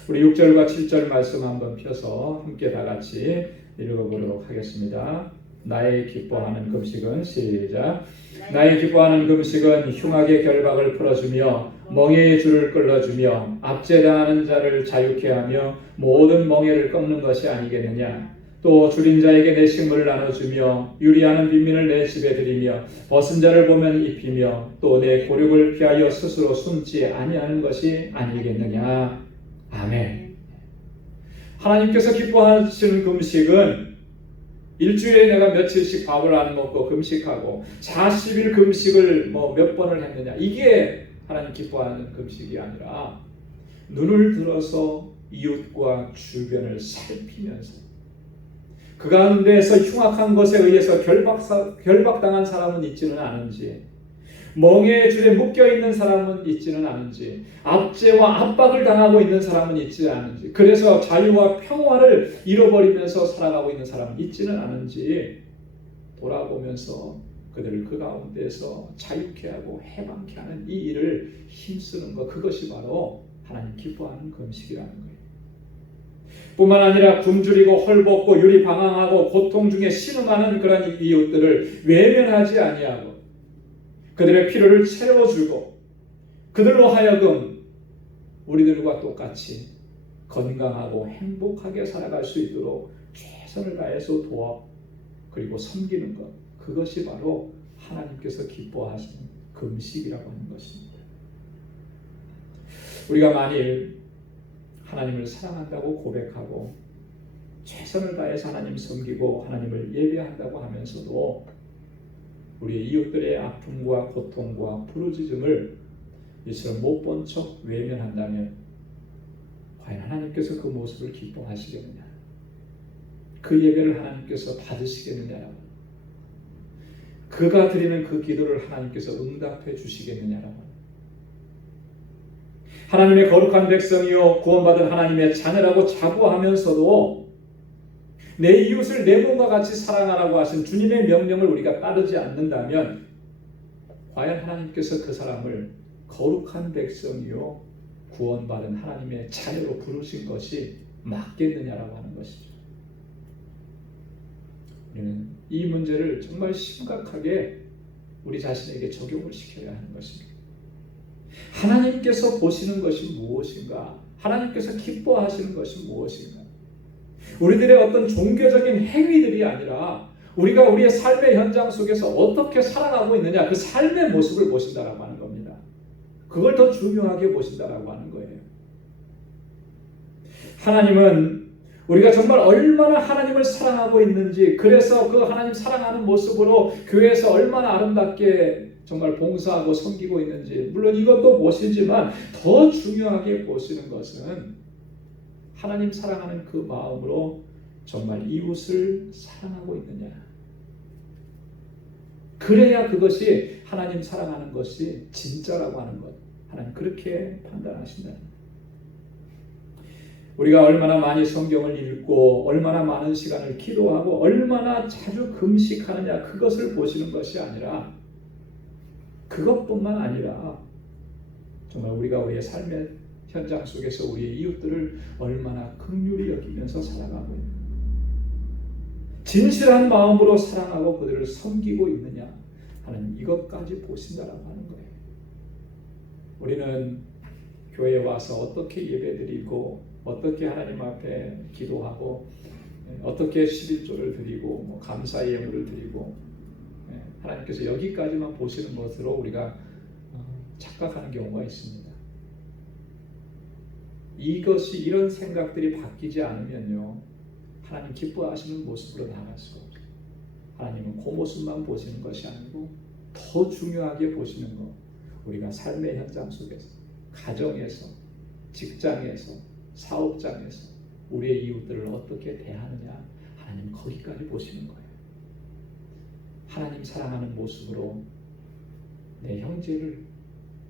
우리 6절과 7절 말씀 한번 펴서 함께 다 같이 읽어보도록 하겠습니다. 나의 기뻐하는 금식은 시작. 나의 기뻐하는 금식은 흉악의 결박을 풀어주며 멍에의 줄을 끌어주며 압제당하는 자를 자유케 하며 모든 멍에를 꺾는 것이 아니겠느냐. 또 줄인 자에게 내 식물을 나눠주며 유리하는 빈민을 내 집에 들이며 벗은 자를 보면 입히며 또 내 고륙을 피하여 스스로 숨지 아니하는 것이 아니겠느냐. 아멘. 하나님께서 기뻐하시는 금식은 일주일에 내가 며칠씩 밥을 안 먹고 금식하고 40일 금식을 몇 번을 했느냐. 이게 하나님 기뻐하는 금식이 아니라 눈을 들어서 이웃과 주변을 살피면서 그 가운데에서 흉악한 것에 의해서 결박당한 사람은 있지는 않은지, 멍에의 줄에 묶여있는 사람은 있지는 않은지, 압제와 압박을 당하고 있는 사람은 있지 않은지, 그래서 자유와 평화를 잃어버리면서 살아가고 있는 사람은 있지는 않은지 돌아보면서 그들을 그 가운데에서 자유케 하고 해방케 하는 이 일을 힘쓰는 것, 그것이 바로 하나님 기뻐하는 금식이라는 거예요. 뿐만 아니라 굶주리고 헐벗고 유리방황하고 고통 중에 신음하는 그런 이웃들을 외면하지 아니하고 그들의 필요를 채워주고 그들로 하여금 우리들과 똑같이 건강하고 행복하게 살아갈 수 있도록 최선을 다해서 도와 그리고 섬기는 것, 그것이 바로 하나님께서 기뻐하시는 금식이라고 하는 것입니다. 우리가 만일 하나님을 사랑한다고 고백하고 최선을 다해서 하나님 섬기고 하나님을 예배한다고 하면서도 우리 이웃들의 아픔과 고통과 부르짖음을 이처럼 못 본 척 외면한다면 과연 하나님께서 그 모습을 기뻐하시겠느냐? 그 예배를 하나님께서 받으시겠느냐라고, 그가 드리는 그 기도를 하나님께서 응답해 주시겠느냐라고. 하나님의 거룩한 백성이요 구원받은 하나님의 자녀라고 자부하면서도 내 이웃을 내 몸과 같이 사랑하라고 하신 주님의 명령을 우리가 따르지 않는다면 과연 하나님께서 그 사람을 거룩한 백성이요 구원받은 하나님의 자녀로 부르신 것이 맞겠느냐라고 하는 것이죠. 우리는 이 문제를 정말 심각하게 우리 자신에게 적용을 시켜야 하는 것입니다. 하나님께서 보시는 것이 무엇인가? 하나님께서 기뻐하시는 것이 무엇인가? 우리들의 어떤 종교적인 행위들이 아니라 우리가 우리의 삶의 현장 속에서 어떻게 살아가고 있느냐, 그 삶의 모습을 보신다라고 하는 겁니다. 그걸 더 중요하게 보신다라고 하는 거예요. 하나님은 우리가 정말 얼마나 하나님을 사랑하고 있는지, 그래서 그 하나님 사랑하는 모습으로 교회에서 얼마나 아름답게 정말 봉사하고 섬기고 있는지, 물론 이것도 보시지만 더 중요하게 보시는 것은 하나님 사랑하는 그 마음으로 정말 이웃을 사랑하고 있느냐. 그래야 그것이 하나님 사랑하는 것이 진짜라고 하는 것, 하나님 그렇게 판단하신다. 우리가 얼마나 많이 성경을 읽고 얼마나 많은 시간을 기도하고 얼마나 자주 금식하느냐, 그것을 보시는 것이 아니라, 그것뿐만 아니라 정말 우리가 우리의 삶의 현장 속에서 우리의 이웃들을 얼마나 긍휼히 여기면서 살아가고 있는, 진실한 마음으로 사랑하고 그들을 섬기고 있느냐 하는 이것까지 보신다라고 하는 거예요. 우리는 교회에 와서 어떻게 예배드리고 어떻게 하나님 앞에 기도하고 어떻게 11조를 드리고 감사 예물을 드리고 하나님께서 여기까지만 보시는 것으로 우리가 착각하는 경우가 있습니다. 이런 생각들이 바뀌지 않으면요, 하나님 기뻐하시는 모습으로 나아갈 수가 없어요. 하나님은 그 모습만 보시는 것이 아니고 더 중요하게 보시는 것, 우리가 삶의 현장 속에서, 가정에서, 직장에서, 사업장에서 우리의 이웃들을 어떻게 대하느냐, 하나님 거기까지 보시는 거예요. 하나님 사랑하는 모습으로 내 형제를,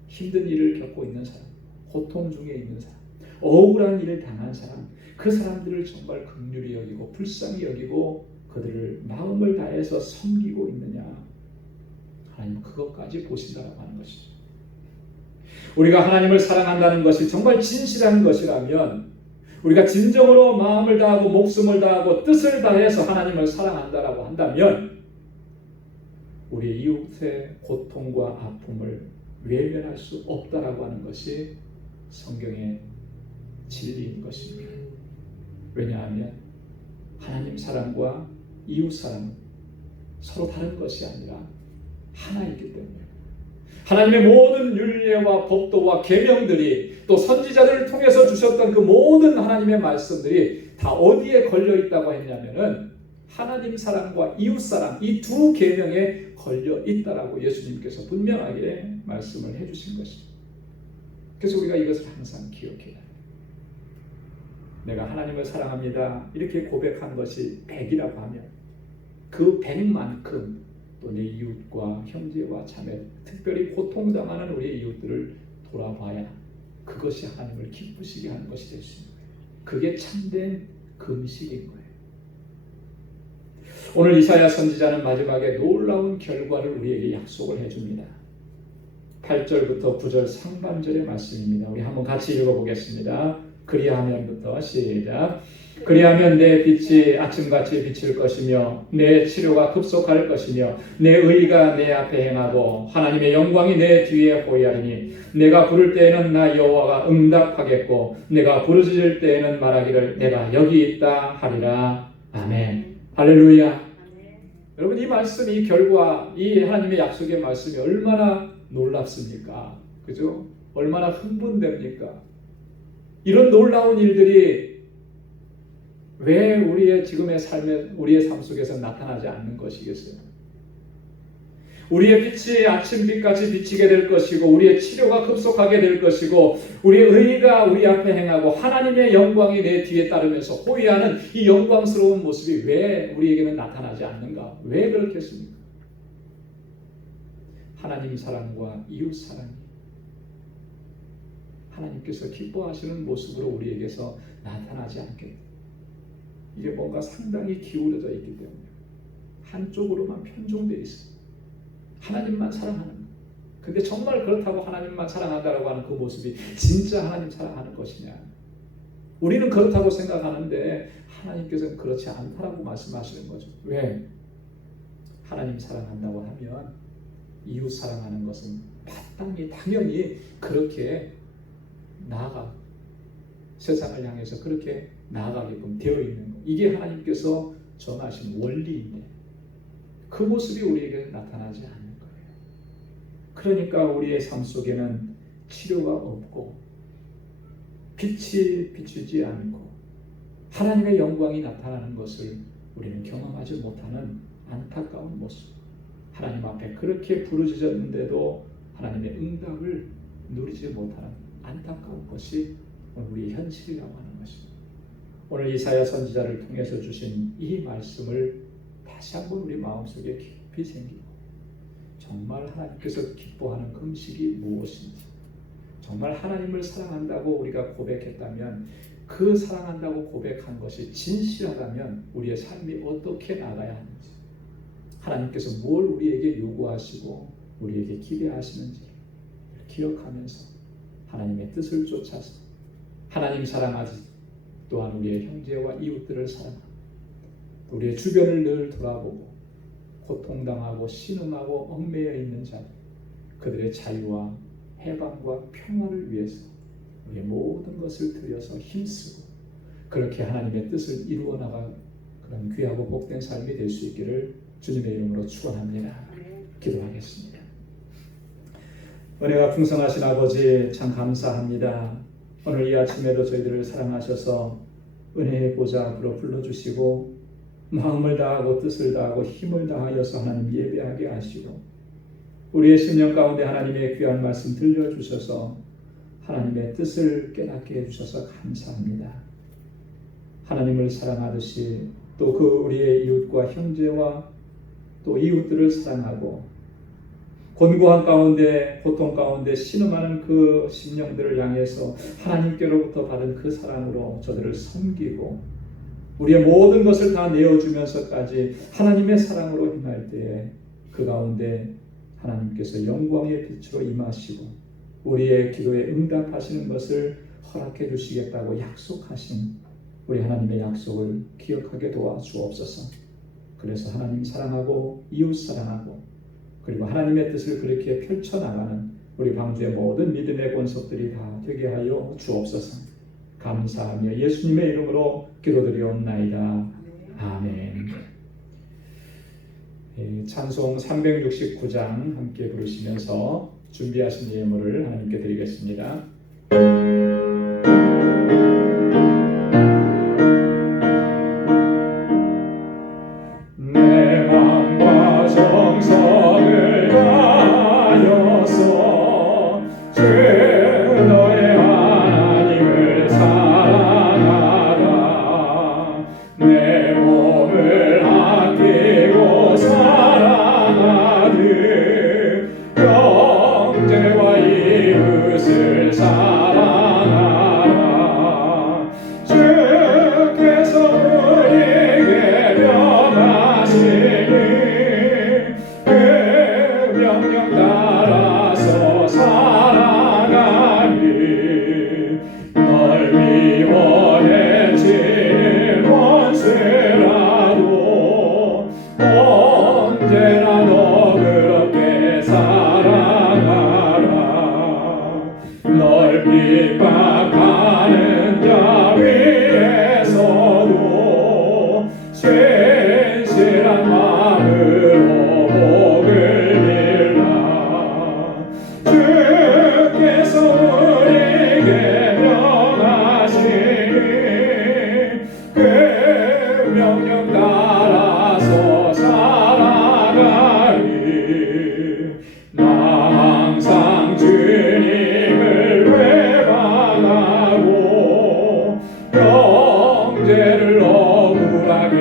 힘든 일을 겪고 있는 사람, 고통 중에 있는 사람, 억울한 일을 당한 사람, 그 사람들을 정말 긍휼히 여기고 불쌍히 여기고 그들을 마음을 다해서 섬기고 있느냐, 하나님 그것까지 보신다고 하는 것이죠. 우리가 하나님을 사랑한다는 것이 정말 진실한 것이라면, 우리가 진정으로 마음을 다하고 목숨을 다하고 뜻을 다해서 하나님을 사랑한다라고 한다면 우리 이웃의 고통과 아픔을 외면할 수 없다라고 하는 것이 성경의 진리인 것입니다. 왜냐하면 하나님 사랑과 이웃 사랑은 서로 다른 것이 아니라 하나이기 때문에, 하나님의 모든 율례와 법도와 계명들이, 또 선지자들을 통해서 주셨던 그 모든 하나님의 말씀들이 다 어디에 걸려 있다고 했냐면은 하나님 사랑과 이웃 사랑, 이 두 계명에 걸려 있다라고 예수님께서 분명하게 말씀을 해주신 것입니다. 그래서 우리가 이것을 항상 기억해야 합니다. 내가 하나님을 사랑합니다 이렇게 고백한 것이 100이라고 하면 그 100만큼 또 내 이웃과 형제와 자매, 특별히 고통당하는 우리의 이웃들을 돌아봐야 그것이 하나님을 기쁘시게 하는 것이 될 수 있는 거예요. 그게 참된 금식인 거예요. 오늘 이사야 선지자는 마지막에 놀라운 결과를 우리에게 약속을 해줍니다. 8절부터 9절 상반절의 말씀입니다. 우리 한번 같이 읽어보겠습니다. 그리하면부터 시작. 그리하면 내 빛이 아침같이 비칠 것이며 내 치료가 급속할 것이며 내 의가 내 앞에 행하고 하나님의 영광이 내 뒤에 호위하리니 내가 부를 때에는 나 여호와가 응답하겠고 내가 부르짖을 때에는 말하기를 내가 여기 있다 하리라. 아멘. 할렐루야. 아멘. 여러분, 이 말씀, 이 결과, 이 하나님의 약속의 말씀이 얼마나 놀랍습니까? 그죠? 얼마나 흥분됩니까? 이런 놀라운 일들이 왜 우리의 지금의 삶에, 우리의 삶 속에서 나타나지 않는 것이겠어요? 우리의 빛이 아침빛같이 비치게 될 것이고 우리의 치료가 급속하게 될 것이고 우리의 의가 우리 앞에 행하고 하나님의 영광이 내 뒤에 따르면서 호위하는 이 영광스러운 모습이 왜 우리에게는 나타나지 않는가? 왜 그렇겠습니까? 하나님 사랑과 이웃 사랑이 하나님께서 기뻐하시는 모습으로 우리에게서 나타나지 않게, 이게 뭔가 상당히 기울어져 있기 때문에 한쪽으로만 편중되어 있어요. 하나님만 사랑하는 것. 근데 정말 그렇다고 하나님만 사랑한다라고 하는 그 모습이 진짜 하나님 사랑하는 것이냐? 우리는 그렇다고 생각하는데 하나님께서는 그렇지 않다라고 말씀하시는 거죠. 왜? 하나님 사랑한다고 하면 이웃 사랑하는 것은 마땅히 당연히 그렇게 나아가, 세상을 향해서 그렇게 나아가게끔 되어 있는 것. 이게 하나님께서 전하신 원리인데 그 모습이 우리에게 나타나지 않는 거예요. 그러니까 우리의 삶 속에는 치료가 없고 빛이 비추지 않고 하나님의 영광이 나타나는 것을 우리는 경험하지 못하는 안타까운 모습. 하나님 앞에 그렇게 부르짖었는데도 하나님의 응답을 누리지 못하는 안타까운 것이 우리의 현실이라고 하는 것입니다. 오늘 이사야 선지자를 통해서 주신 이 말씀을 다시 한번 우리 마음속에 깊이 새기고 정말 하나님께서 기뻐하는 금식이 무엇인지, 정말 하나님을 사랑한다고 우리가 고백했다면 그 사랑한다고 고백한 것이 진실하다면 우리의 삶이 어떻게 나가야 하는지, 하나님께서 뭘 우리에게 요구하시고 우리에게 기대하시는지 기억하면서 하나님의 뜻을 쫓아서 하나님 사랑하지, 또한 우리의 형제와 이웃들을 사랑하고 우리의 주변을 늘 돌아보고 고통당하고 신음하고 얽매여 있는 자들, 그들의 자유와 해방과 평화를 위해서 우리의 모든 것을 들여서 힘쓰고 그렇게 하나님의 뜻을 이루어 나가 그런 귀하고 복된 삶이 될 수 있기를 주님의 이름으로 축원합니다. 기도하겠습니다. 은혜가 풍성하신 아버지 참 감사합니다. 오늘 이 아침에도 저희들을 사랑하셔서 은혜의 보좌 앞으로 불러주시고 마음을 다하고 뜻을 다하고 힘을 다하여서 하나님 예배하게 하시고 우리의 심령 가운데 하나님의 귀한 말씀 들려주셔서 하나님의 뜻을 깨닫게 해주셔서 감사합니다. 하나님을 사랑하듯이 또 그 우리의 이웃과 형제와 또 이웃들을 사랑하고 곤고한 가운데 고통 가운데 신음하는 그 심령들을 향해서 하나님께로부터 받은 그 사랑으로 저들을 섬기고 우리의 모든 것을 다 내어주면서까지 하나님의 사랑으로 행할 때에 그 가운데 하나님께서 영광의 빛으로 임하시고 우리의 기도에 응답하시는 것을 허락해 주시겠다고 약속하신 우리 하나님의 약속을 기억하게 도와주옵소서. 그래서 하나님 사랑하고 이웃 사랑하고 그리고 하나님의 뜻을 그렇게 펼쳐나가는 우리 방주의 모든 믿음의 권속들이 다 되게 하여 주옵소서. 감사하며 예수님의 이름으로 기도드리옵나이다. 아멘. 찬송 369장 함께 부르시면서 준비하신 예물을 하나님께 드리겠습니다. 내 마음과 정성을 다하여서 주 너의 하나님을 사랑하라. 내 몸을 아끼고 사랑하듯 형제와 이웃을 사랑하라. 주께서 우리에게 명하시니 그 명령 따라서 살아가리. 널 미워해 치는 원수라도 언제나 너 그렇게 사랑하라. 널 핍박하는 자 위에서도 신실한 마음으로 복을 빌라. 주께서 우리에게 명하시니 그 명령 따라서 살아가리. 나 항상 주님을 회방하고 형제를 억울하게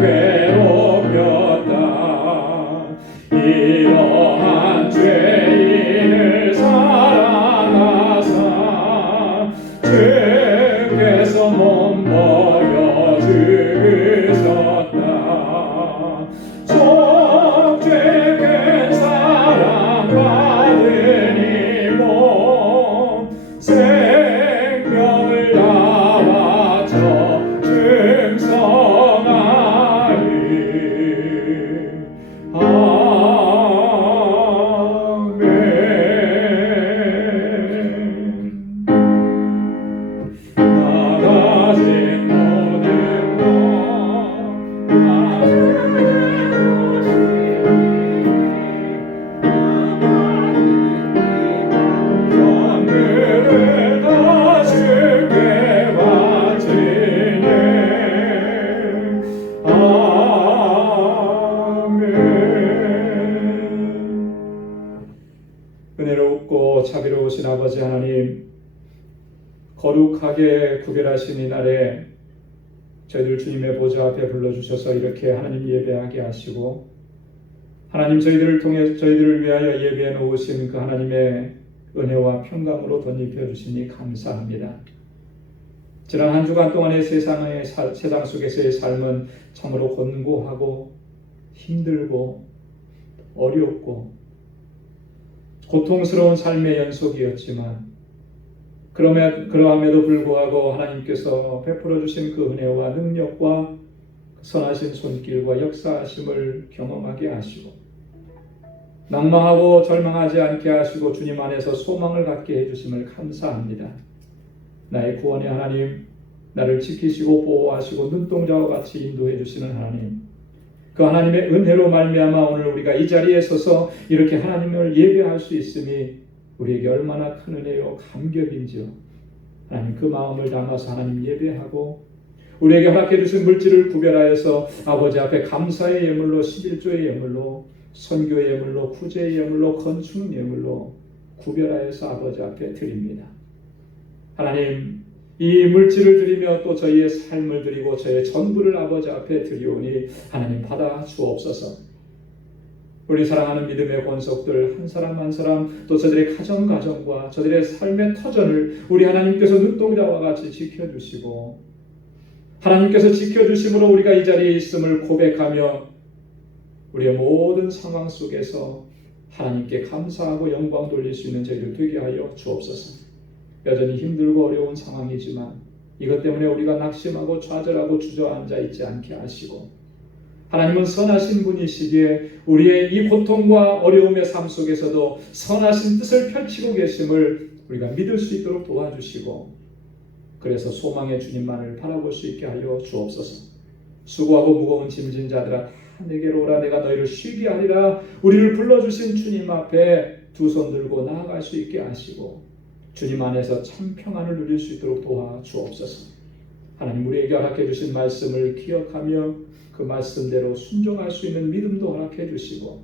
괴롭혔다. 이러한 죄인을 사랑하사 주께서 몸버려 죽으셨다. 속죄된 사랑받으니 몸 생명을 다 바쳐 충성하리. 아멘. 나 가진 모든 것 선물을 다 주께 바치네. 아멘. 은혜롭고 자비로우신 아버지 하나님, 거룩하게 구별하신 이 날에 저희들 주님의 보좌 앞에 불러주셔서 이렇게 하나님 예배하게 하시고 하나님 저희들을 통해 저희들을 위하여 예배해 놓으신 그 하나님의 은혜와 평강으로 덧입혀 주시니 감사합니다. 지난 한 주간 동안의 세상 속에서의 삶은 참으로 곤고하고 힘들고 어렵고 고통스러운 삶의 연속이었지만 그러함에도 불구하고 하나님께서 베풀어 주신 그 은혜와 능력과 선하신 손길과 역사하심을 경험하게 하시고 낭망하고 절망하지 않게 하시고 주님 안에서 소망을 갖게 해주심을 감사합니다. 나의 구원의 하나님, 나를 지키시고 보호하시고 눈동자와 같이 인도해 주시는 하나님, 그 하나님의 은혜로 말미암아 오늘 우리가 이 자리에 서서 이렇게 하나님을 예배할 수 있으니 우리에게 얼마나 큰 은혜요 감격인지요. 하나님, 그 마음을 담아서 하나님 예배하고 우리에게 허락해 주신 물질을 구별하여서 아버지 앞에 감사의 예물로, 11조의 예물로, 선교의 예물로, 구제의 예물로, 건축 예물로 구별하여서 아버지 앞에 드립니다. 하나님, 이 물질을 드리며 또 저희의 삶을 드리고 저희의 전부를 아버지 앞에 드리오니 하나님 받아 주옵소서. 우리 사랑하는 믿음의 권속들 한 사람 한 사람, 또 저들의 가정과 저들의 삶의 터전을 우리 하나님께서 눈동자와 같이 지켜주시고, 하나님께서 지켜주심으로 우리가 이 자리에 있음을 고백하며 우리의 모든 상황 속에서 하나님께 감사하고 영광 돌릴 수 있는 저희들 되게 하여 주옵소서. 여전히 힘들고 어려운 상황이지만 이것 때문에 우리가 낙심하고 좌절하고 주저앉아 있지 않게 하시고, 하나님은 선하신 분이시기에 우리의 이 고통과 어려움의 삶 속에서도 선하신 뜻을 펼치고 계심을 우리가 믿을 수 있도록 도와주시고, 그래서 소망의 주님만을 바라볼 수 있게 하여 주옵소서. 수고하고 무거운 짐진 자들아 다 내게로 오라, 내가 너희를 쉬게 하리라. 우리를 불러주신 주님 앞에 두 손 들고 나아갈 수 있게 하시고 주님 안에서 참 평안을 누릴 수 있도록 도와주옵소서. 하나님, 우리에게 허락해 주신 말씀을 기억하며 그 말씀대로 순종할 수 있는 믿음도 허락해 주시고,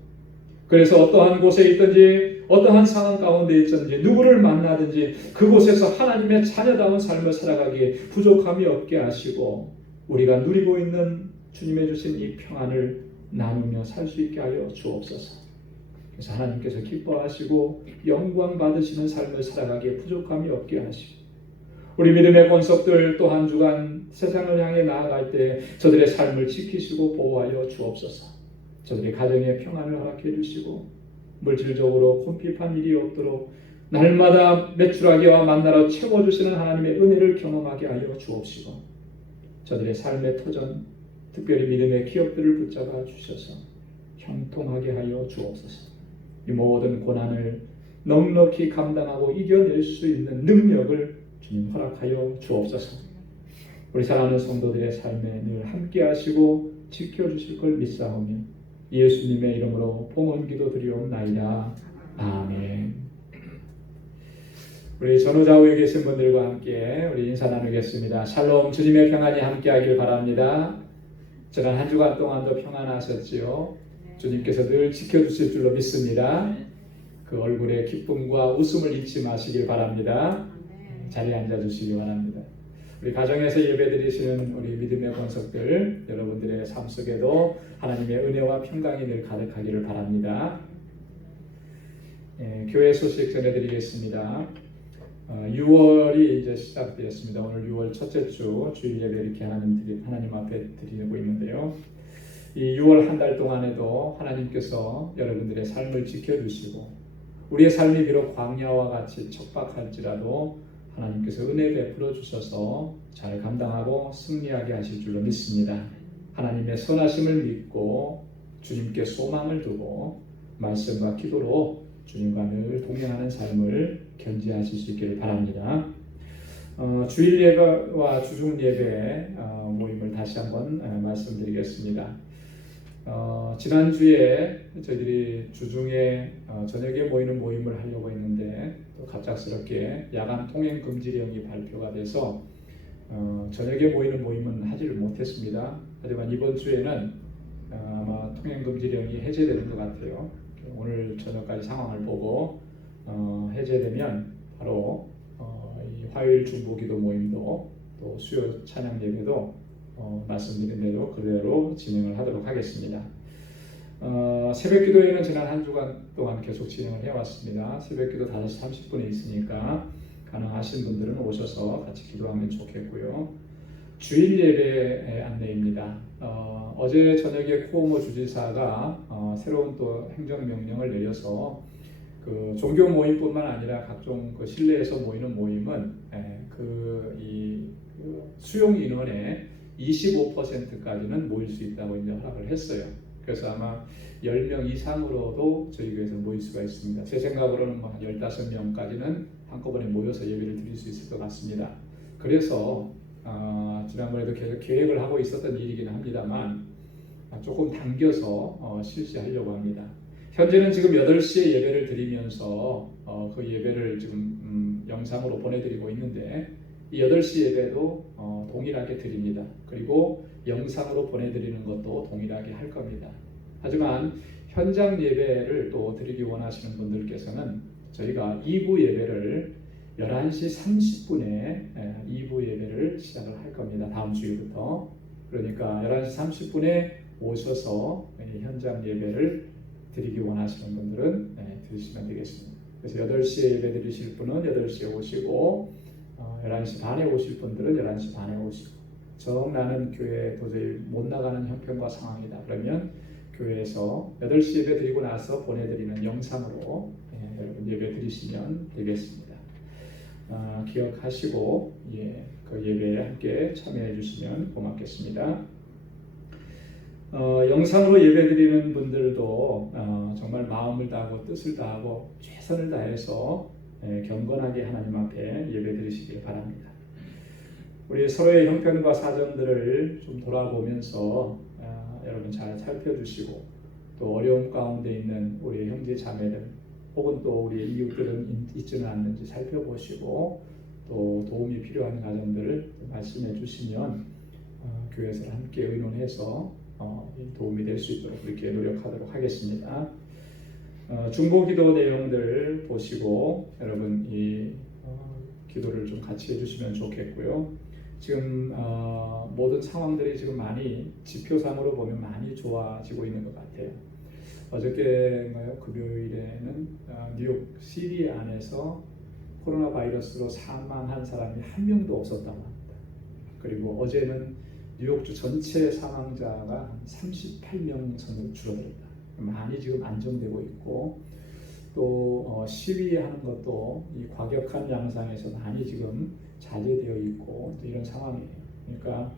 그래서 어떠한 곳에 있든지 어떠한 상황 가운데 있든지 누구를 만나든지 그곳에서 하나님의 자녀다운 삶을 살아가기에 부족함이 없게 하시고 우리가 누리고 있는 주님의 주신 이 평안을 나누며 살 수 있게 하여 주옵소서. 그래서 하나님께서 기뻐하시고 영광 받으시는 삶을 살아가기에 부족함이 없게 하시고, 우리 믿음의 권속들 또 한 주간 세상을 향해 나아갈 때 저들의 삶을 지키시고 보호하여 주옵소서. 저들의 가정에 평안을 허락해 주시고 물질적으로 콤핍한 일이 없도록 날마다 매출하기와 만나러 채워주시는 하나님의 은혜를 경험하게 하여 주옵시고, 저들의 삶의 터전, 특별히 믿음의 기업들을 붙잡아 주셔서 형통하게 하여 주옵소서. 이 모든 고난을 넉넉히 감당하고 이겨낼 수 있는 능력을 주님 허락하여 주옵소서. 우리 사랑하는 성도들의 삶에 늘 함께 하시고 지켜주실 걸 믿사오며 예수님의 이름으로 봉헌기도 드리옵나이다. 아멘. 우리 전후좌우에 계신 분들과 함께 우리 인사 나누겠습니다. 샬롬, 주님의 평안이 함께하길 바랍니다. 지난 한 주간 동안도 평안하셨지요? 주님께서 늘 지켜주실 줄로 믿습니다. 그 얼굴에 기쁨과 웃음을 잊지 마시길 바랍니다. 자리에 앉아주시기 바랍니다. 우리 가정에서 예배드리시는 우리 믿음의 권속들 여러분들의 삶 속에도 하나님의 은혜와 평강이 늘 가득하기를 바랍니다. 교회 소식 전해드리겠습니다. 6월이 이제 시작되었습니다. 오늘 6월 첫째 주 주일 예배 이렇게 하나님 앞에 드리고 있는데요. 이 6월 한 달 동안에도 하나님께서 여러분들의 삶을 지켜주시고 우리의 삶이 비록 광야와 같이 척박할지라도 하나님께서 은혜 베풀어 주셔서 잘 감당하고 승리하게 하실 줄로 믿습니다. 하나님의 선하심을 믿고 주님께 소망을 두고 말씀과 기도로 주님과 늘 동행하는 삶을 견지하실 수 있기를 바랍니다. 주일 예배와 주중 예배 모임을 다시 한번 말씀드리겠습니다. 지난주에 저희들이 주중에 저녁에 모이는 모임을 하려고 했는데 또 갑작스럽게 야간 통행 금지령이 발표가 돼서 저녁에 모이는 모임은 하지를 못했습니다. 하지만 이번 주에는 아마 통행 금지령이 해제되는 것 같아요. 오늘 저녁까지 상황을 보고 해제되면 바로 이 화요일 중보기도 모임도 또 수요 찬양 예배도 말씀드린 대로 그대로 진행을 하도록 하겠습니다. 새벽기도회는 지난 한 주간 동안 계속 진행을 해왔습니다. 새벽기도 5시 30분에 있으니까 가능하신 분들은 오셔서 같이 기도하면 좋겠고요. 주일 예배 안내입니다. 어제 저녁에 쿠오모 주지사가 새로운 또 행정명령을 내려서 그 종교 모임뿐만 아니라 각종 그 실내에서 모이는 모임은 그 수용 인원의 25%까지는 모일 수 있다고 이제 허락을 했어요. 그래서 아마 10명 이상으로도 저희 교회에서 모일 수가 있습니다. 제 생각으로는 뭐 한 15명까지는 한꺼번에 모여서 예배를 드릴 수 있을 것 같습니다. 그래서 지난번에도 계속 계획을 하고 있었던 일이긴 합니다만 조금 당겨서 실시하려고 합니다. 현재는 지금 8시에 예배를 드리면서 그 예배를 지금 영상으로 보내드리고 있는데 이 8시 예배도 동일하게 드립니다. 그리고 영상으로 보내드리는 것도 동일하게 할 겁니다. 하지만 현장 예배를 또 드리기 원하시는 분들께서는 저희가 2부 예배를 11시 30분에 2부 예배를 시작을 할 겁니다. 다음 주일부터. 그러니까 11시 30분에 오셔서 현장 예배를 드리기 원하시는 분들은 드리시면 되겠습니다. 그래서 8시에 예배 드리실 분은 8시에 오시고 11시 반에 오실 분들은 11시 반에 오시고 정 나는 교회 도저히 못 나가는 형편과 상황이다. 그러면 교회에서 8시 예배 드리고 나서 보내드리는 영상으로 여러분 예배 드리시면 되겠습니다. 기억하시고 그 예배에 함께 참여해 주시면 고맙겠습니다. 영상으로 예배 드리는 분들도 정말 마음을 다하고 뜻을 다하고 최선을 다해서 경건하게 하나님 앞에 예배 드리시길 바랍니다. 우리 서로의 형편과 사정들을 좀 돌아보면서 여러분 잘 살펴주시고 또 어려움 가운데 있는 우리 형제 자매들 혹은 또 우리 이웃들은 있지는 않는지 살펴보시고 또 도움이 필요한 가정들을 말씀해 주시면 교회에서 함께 의논해서 도움이 될 수 있도록 그렇게 노력하도록 하겠습니다. 중보기도 내용들 보시고 여러분 이 기도를 좀 같이 해주시면 좋겠고요. 지금 모든 상황들이 지금 많이 지표상으로 보면 많이 좋아지고 있는 것 같아요. 어저께인가요? 금요일에는 뉴욕 시리 안에서 코로나 바이러스로 사망한 사람이 한 명도 없었다고 합니다. 그리고 어제는 뉴욕주 전체 사망자가 38명 선으로 줄어들었다. 많이 지금 안정되고 있고 또 시위하는 것도 이 과격한 양상에서 많이 지금 자제되어 있고 이런 상황이에요. 그러니까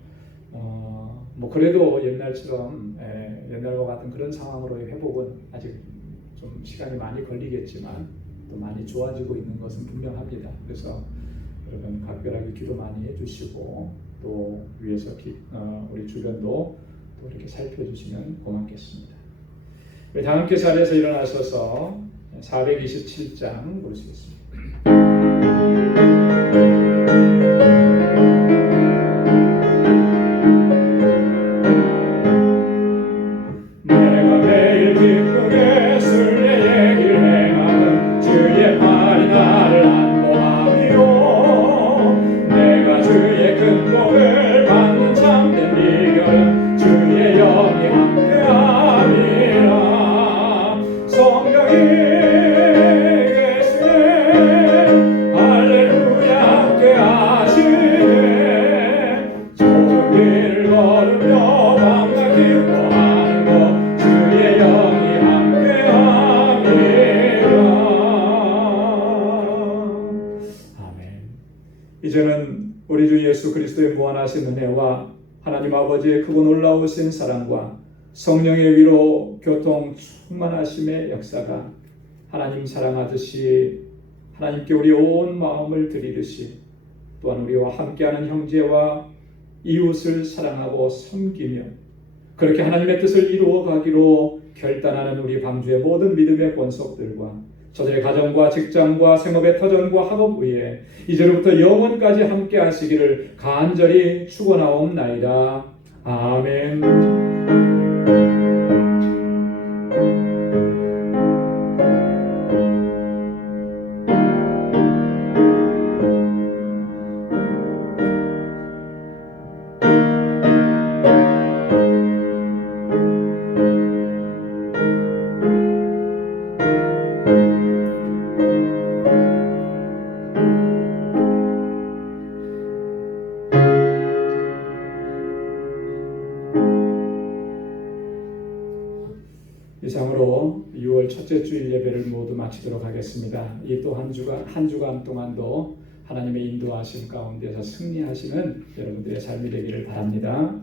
뭐 그래도 옛날과 같은 그런 상황으로의 회복은 아직 좀 시간이 많이 걸리겠지만 또 많이 좋아지고 있는 것은 분명합니다. 그래서 여러분 각별하게 기도 많이 해주시고 또 위에서 우리 주변도 또 이렇게 살펴주시면 고맙겠습니다. 우리 다 함께 자리에서 일어나셔서 427장 보시겠습니다. 내가 매일 기쁘게 술래 얘기를 행하는 주의 팔이 나를 안보하며 내가 주의 큰 복을 받는 참된 비결은 주의 영이 함께함이라. 성령이 계시네 할렐루야 함께하시네. 좋은 길을 걸으며 밤낮 기뻐하는 것 주의 영이 함께함이라. 아멘. 이제는 우리 주 예수 그리스도의 무한하신 은혜와 하나님 아버지의 크고 놀라우신 사랑과 성령의 위로 교통 충만하심의 역사가 하나님 사랑하듯이 하나님께 우리 온 마음을 드리듯이 또한 우리와 함께하는 형제와 이웃을 사랑하고 섬기며 그렇게 하나님의 뜻을 이루어가기로 결단하는 우리 방주의 모든 믿음의 권속들과 저들의 가정과 직장과 생업의 터전과 학업 위에 이제로부터 영원까지 함께 하시기를 간절히 축원하옵나이다. 아멘. 이상으로 6월 첫째 주일 예배를 모두 마치도록 하겠습니다. 이 또 한 주간 동안도 하나님의 인도하심 가운데서 승리하시는 여러분들의 삶이 되기를 바랍니다.